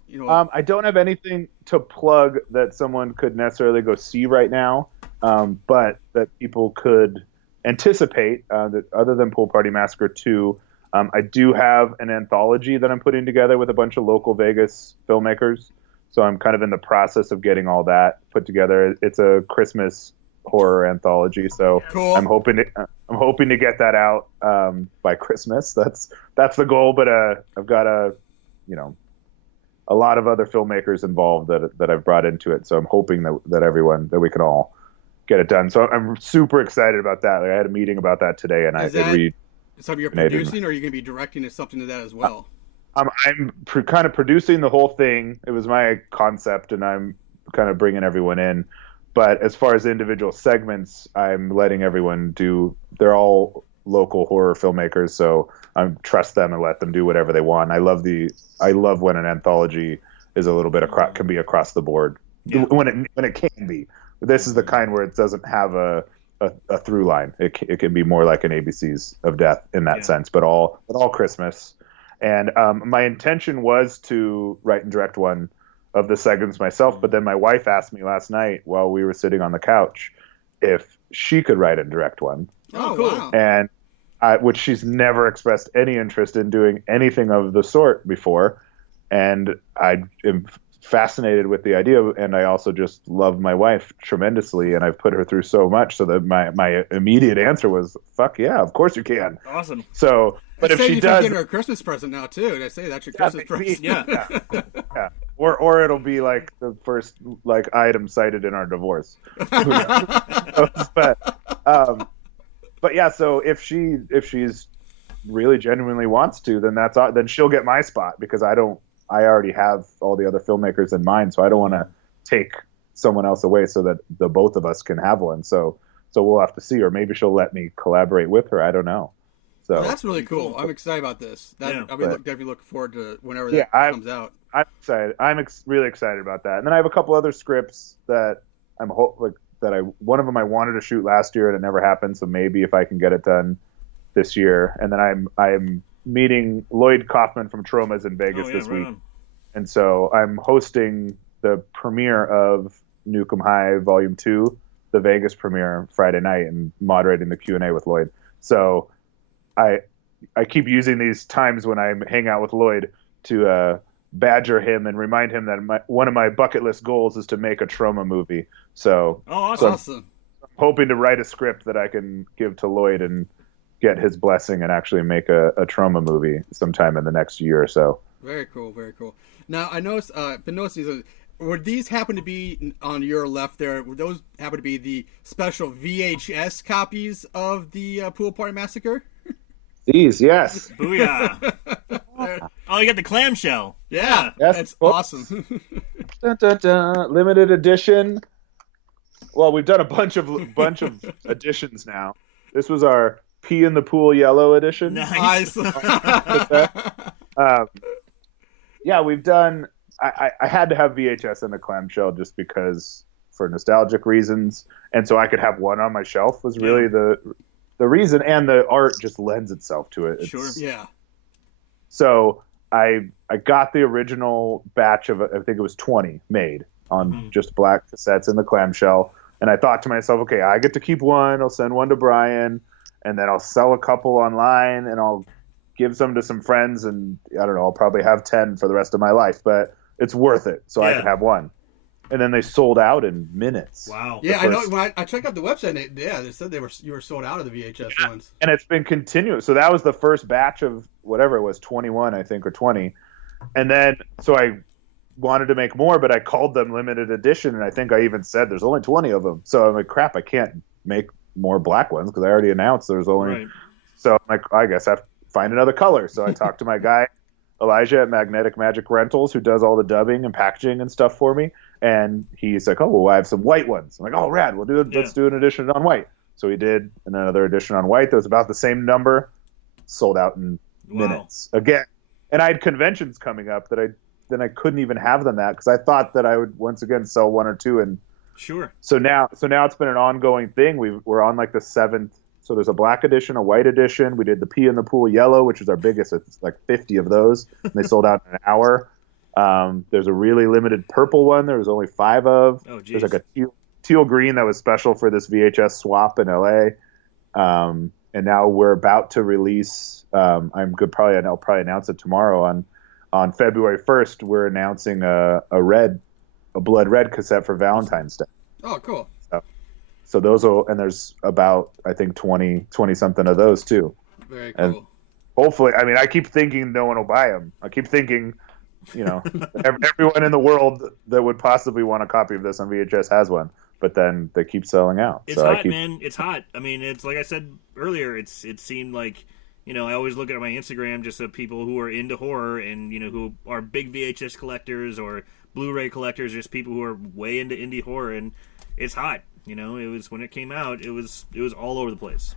I don't have anything to plug that someone could necessarily go see right now, but that people could anticipate that other than Pool Party Massacre 2, I do have an anthology that I'm putting together with a bunch of local Vegas filmmakers. So I'm kind of in the process of getting all that put together. It's a Christmas horror anthology, so cool. I'm hoping to get that out by Christmas. That's the goal. But I've got a lot of other filmmakers involved that I've brought into it. So I'm hoping that we can all get it done. So I'm super excited about that. Like, I had a meeting about that today, and something you're producing, or are you going to be directing something to that as well? I'm kind of producing the whole thing. It was my concept, and I'm kind of bringing everyone in. But as far as individual segments, I'm letting everyone they're all local horror filmmakers, so I trust them and let them do whatever they want. I love when an anthology is a little bit can be across the board, when it can be. This is the kind where it doesn't have a through line. It can be more like an ABCs of Death in that sense, but all Christmas. And my intention was to write and direct one of the segments myself, but then my wife asked me last night while we were sitting on the couch if she could write and direct one. Oh, cool. Wow. And which she's never expressed any interest in doing anything of the sort before. And I am fascinated with the idea, and I also just love my wife tremendously, and I've put her through so much, so that my immediate answer was, "Fuck yeah, of course you can." Awesome. So, but if she you does, get her a Christmas present now too. I say that's your Christmas present. Yeah. yeah. Or it'll be like the first like item cited in our divorce. Who knows? But yeah, so if she's really genuinely wants to, then she'll get my spot, because I already have all the other filmmakers in mind, so I don't want to take someone else away so that the both of us can have one. So we'll have to see, or maybe she'll let me collaborate with her. I don't know. So that's really cool. I'm excited about this. Yeah. I'll be definitely looking forward to whenever that comes out. I'm excited. I'm really excited about that. And then I have a couple other scripts that one of them I wanted to shoot last year and it never happened. So maybe if I can get it done this year. And then I'm meeting Lloyd Kaufman from Troma's in Vegas this week. And so I'm hosting the premiere of Nukem High Volume 2, the Vegas premiere, Friday night, and moderating the Q&A with Lloyd. So I keep using these times when I hang out with Lloyd to badger him and remind him that one of my bucket list goals is to make a Troma movie. So, awesome. I'm hoping to write a script that I can give to Lloyd and get his blessing and actually make a Troma movie sometime in the next year or so. Very cool, very cool. Now, I noticed, been noticing, would these happen to be on your left there? Would those happen to be the special VHS copies of the Pool Party Massacre? These, yes. Booyah. Oh, you got the clamshell. Yeah, yes. That's awesome. Dun, dun, dun. Limited edition. Well, we've done a bunch of editions now. This was our Pee in the Pool Yellow edition. Nice. Yeah, we've done. I had to have VHS in the clamshell just because, for nostalgic reasons, and so I could have one on my shelf was really the reason, and the art just lends itself to it. Sure. Yeah. So I got the original batch of, I think it was 20 made on just black cassettes in the clamshell, and I thought to myself, okay, I get to keep one. I'll send one to Brian, and then I'll sell a couple online, and I'll give some to some friends, and I don't know, I'll probably have 10 for the rest of my life, but it's worth it, so I can have one. And then they sold out in minutes. Wow. Yeah, I know. When I checked out the website, they said you were sold out of the VHS ones. And it's been continuous. So that was the first batch of whatever it was, 21, I think, or 20. And then, so I wanted to make more, but I called them limited edition, and I think I even said there's only 20 of them. So I'm like, crap, I can't make more black ones because I already announced there's only. Right. So I'm like, I guess I have to find another color. So I talked to my guy, Elijah at Magnetic Magic Rentals, who does all the dubbing and packaging and stuff for me. And he's like, oh, well, I have some white ones. I'm like, oh, rad. Let's do an edition on white. So we did another edition on white that was about the same number, sold out in minutes again. And I had conventions coming up that I couldn't even have them at because I thought that I would once again sell one or two. And sure. So now it's been an ongoing thing. We're on like the 7th. So there's a black edition, a white edition. We did the Pee in the Pool Yellow, which is our biggest. It's like 50 of those. And they sold out in an hour. There's a really limited purple one. There was only 5 of. Oh, geez. There's like a teal green that was special for this VHS swap in LA. And now we're about to release. I'll probably announce it tomorrow on February 1st. We're announcing a blood red cassette for Valentine's Day. Oh, cool. So those and there's about, I think, 20 something of those too. Very cool. And hopefully, I mean, I keep thinking no one will buy them. I keep thinking, everyone in the world that would possibly want a copy of this on VHS has one, but then they keep selling out. It's hot, man. It's hot. I mean, it's like I said earlier. It seemed like, I always look at my Instagram just of people who are into horror and who are big VHS collectors or Blu-ray collectors, just people who are way into indie horror, and it's hot. It was when it came out, it was all over the place.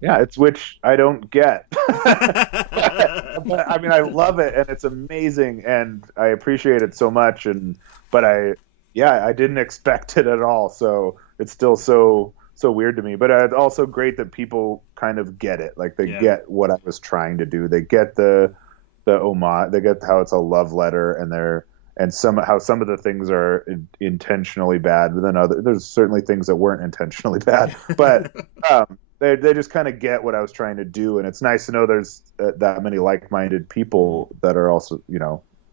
Yeah, it's which I don't get. But, I mean, I love it, and it's amazing, and I appreciate it so much. But I didn't expect it at all. So it's still so weird to me. But it's also great that people kind of get it. Like they get what I was trying to do. They get the homage. They get how it's a love letter, and some of the things are intentionally bad, but then there's certainly things that weren't intentionally bad. But they just kind of get what I was trying to do, and it's nice to know there's that many like-minded people that are also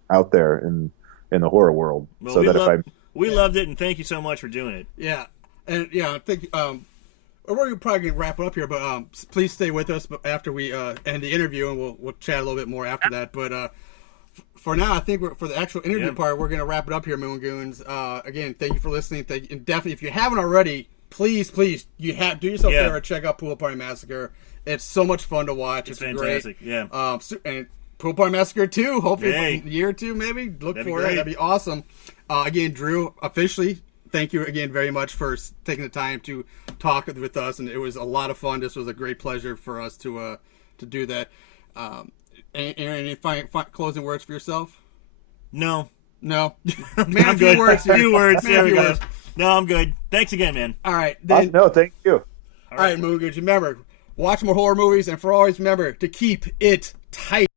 out there, and in the horror world. Well, So that we loved it, and thank you so much for doing it. Yeah, and I think we're probably gonna wrap it up here, but please stay with us after we end the interview, and we'll chat a little bit more after that. But for now, I think for the actual interview part, we're gonna wrap it up here, Moon Goons. Again, thank you for listening. And definitely, if you haven't already, please, do yourself a favor, check out Pool Party Massacre. It's so much fun to watch. It's fantastic. Great. Yeah. And Pool Party Massacre 2, hopefully in a year or two, maybe. Look for it. That'd be awesome. Again, Drew, officially, thank you again very much for taking the time to talk with us, and it was a lot of fun. This was a great pleasure for us to do that. Any closing words for yourself? No. Man, I'm good. Few words. Man, There we go. No, I'm good. Thanks again, man. All right. no, thank you. All right, Moon Goons. Remember, watch more horror movies, and always remember to keep it tight.